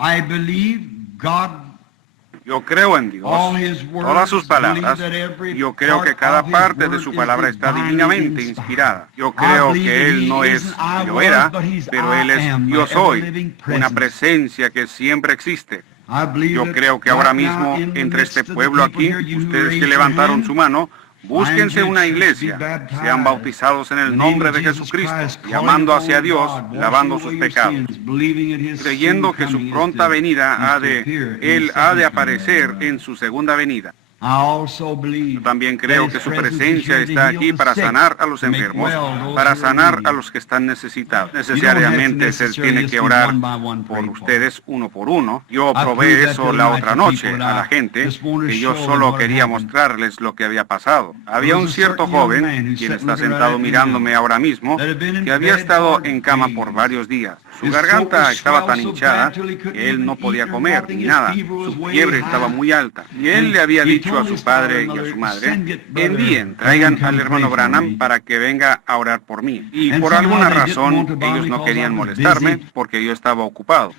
I believe God, yo creo en Dios, todas sus palabras. Yo creo que cada parte de su palabra está divinamente inspirada. Yo creo que Él no es yo era, pero Él es yo soy, una presencia que siempre existe. Yo creo que ahora mismo, entre este pueblo aquí, ustedes que levantaron su mano, búsquense una iglesia, sean bautizados en el nombre de Jesucristo, llamando hacia Dios, lavando sus pecados, creyendo que su pronta venida Él ha de aparecer en su segunda venida. Yo también creo que su presencia está aquí para sanar a los enfermos, para sanar a los que están necesitados. Necesariamente se tiene que orar por ustedes uno por uno. Yo probé eso la otra noche a la gente, que yo solo quería mostrarles lo que había pasado. Había un cierto joven, quien está sentado mirándome ahora mismo, que había estado en cama por varios días. Su garganta estaba tan hinchada que él no podía comer ni nada. Su fiebre estaba muy alta. Y él le había dicho a su padre y a su madre, envíen, traigan al hermano Branham para que venga a orar por mí. Y por alguna razón ellos no querían molestarme porque yo estaba ocupado.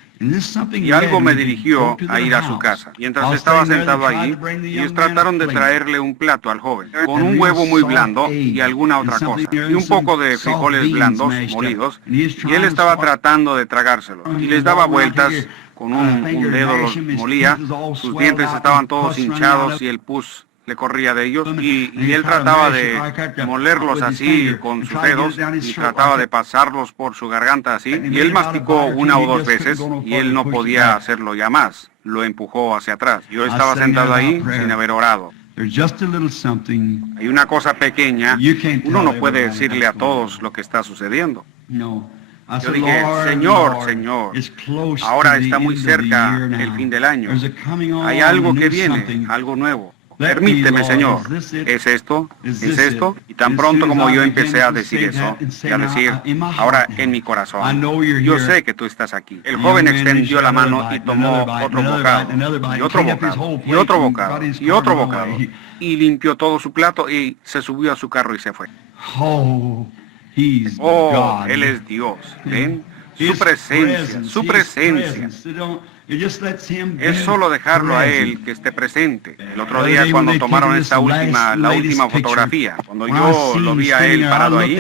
Y algo me dirigió a ir a su casa. Mientras estaba sentado allí, ellos trataron de traerle un plato al joven, con un huevo muy blando y alguna otra cosa, y un poco de frijoles blandos molidos, y él estaba tratando de tragárselo, y les daba vueltas, con un dedo los molía, sus dientes estaban todos hinchados y el pus le corría de ellos, y él trataba de molerlos así con sus dedos y trataba de pasarlos por su garganta así, y él masticó una o dos veces y él no podía hacerlo ya más, lo empujó hacia atrás. Yo estaba sentado ahí sin haber orado. Hay una cosa pequeña, uno no puede decirle a todos lo que está sucediendo. Yo dije, Señor, Señor, ahora está muy cerca el fin del año, hay algo que viene, algo nuevo. Permíteme, Señor. ¿Es esto? ¿Es esto? Y tan pronto como yo empecé a decir eso, y a decir, ahora en mi corazón, yo sé que tú estás aquí. El joven extendió la mano y tomó otro bocado, y otro bocado, y otro bocado, y otro bocado, y limpió todo su plato y se subió a su carro y se fue. Oh, Él es Dios. ¿Ven? Su presencia, su presencia. Es solo dejarlo a Él que esté presente. El otro día cuando tomaron la última fotografía, cuando yo lo vi a Él parado ahí,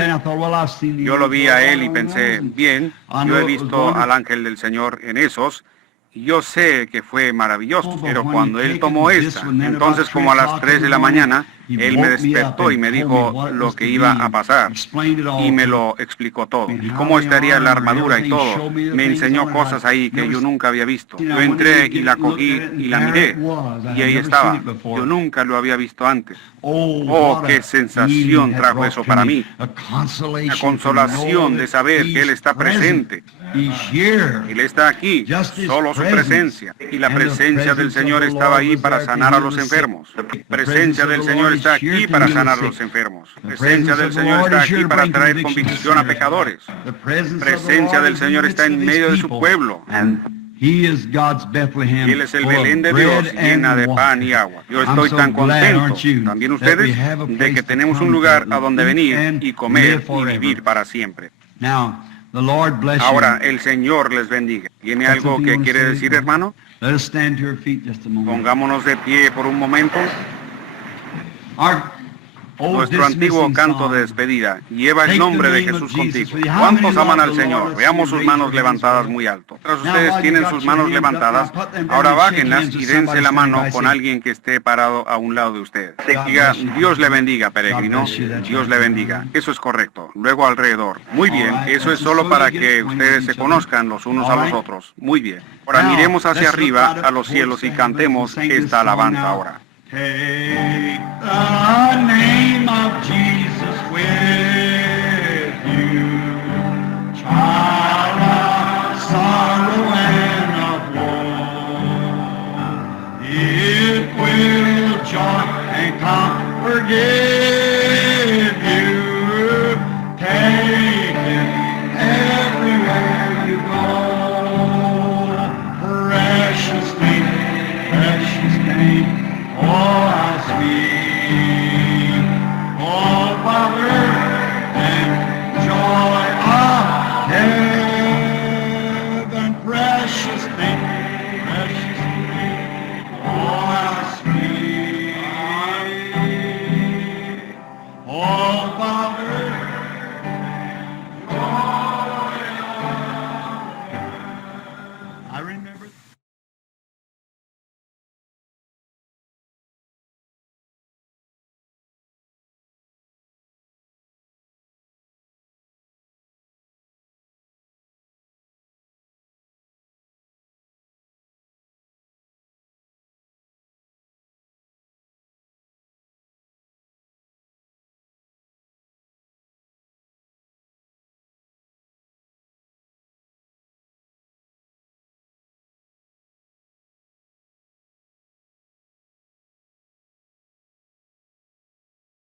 yo lo vi a Él y pensé, bien, yo he visto al ángel del Señor en esos, y yo sé que fue maravilloso, pero cuando Él tomó esa, entonces como a las 3 de la mañana, Él me despertó y me dijo lo que iba a pasar, y me lo explicó todo, y cómo estaría la armadura y todo. Me enseñó cosas ahí que yo nunca había visto. Yo entré y la cogí y la miré, y ahí estaba. Yo nunca lo había visto antes. Oh, qué sensación trajo eso para mí. La consolación de saber que Él está presente. Él está aquí, solo su presencia. Y la presencia del Señor estaba ahí para sanar a los enfermos. La presencia del Señor está aquí para sanar a los enfermos. La presencia del Señor está aquí para traer convicción a pecadores. La presencia del Señor está en medio de su pueblo. Y Él es el Belén de Dios, llena de pan y agua. Yo estoy tan contento, también ustedes, de que tenemos un lugar a donde venir y comer y vivir para siempre. Ahora, el Señor les bendiga. ¿Tiene algo que quiere decir, hermano? Pongámonos de pie por un momento. Nuestro antiguo canto de despedida, lleva el nombre de Jesús contigo. ¿Cuántos aman al Señor? Veamos sus manos levantadas muy alto. Mientras ustedes tienen sus manos levantadas, ahora bájenlas y dense la mano con alguien que esté parado a un lado de ustedes. Diga, Dios le bendiga, peregrino. Dios le bendiga. Eso es correcto. Luego alrededor. Muy bien. Eso es solo para que ustedes se conozcan los unos a los otros. Muy bien. Ahora miremos hacia arriba a los cielos y cantemos esta alabanza ahora. Take the name of Jesus with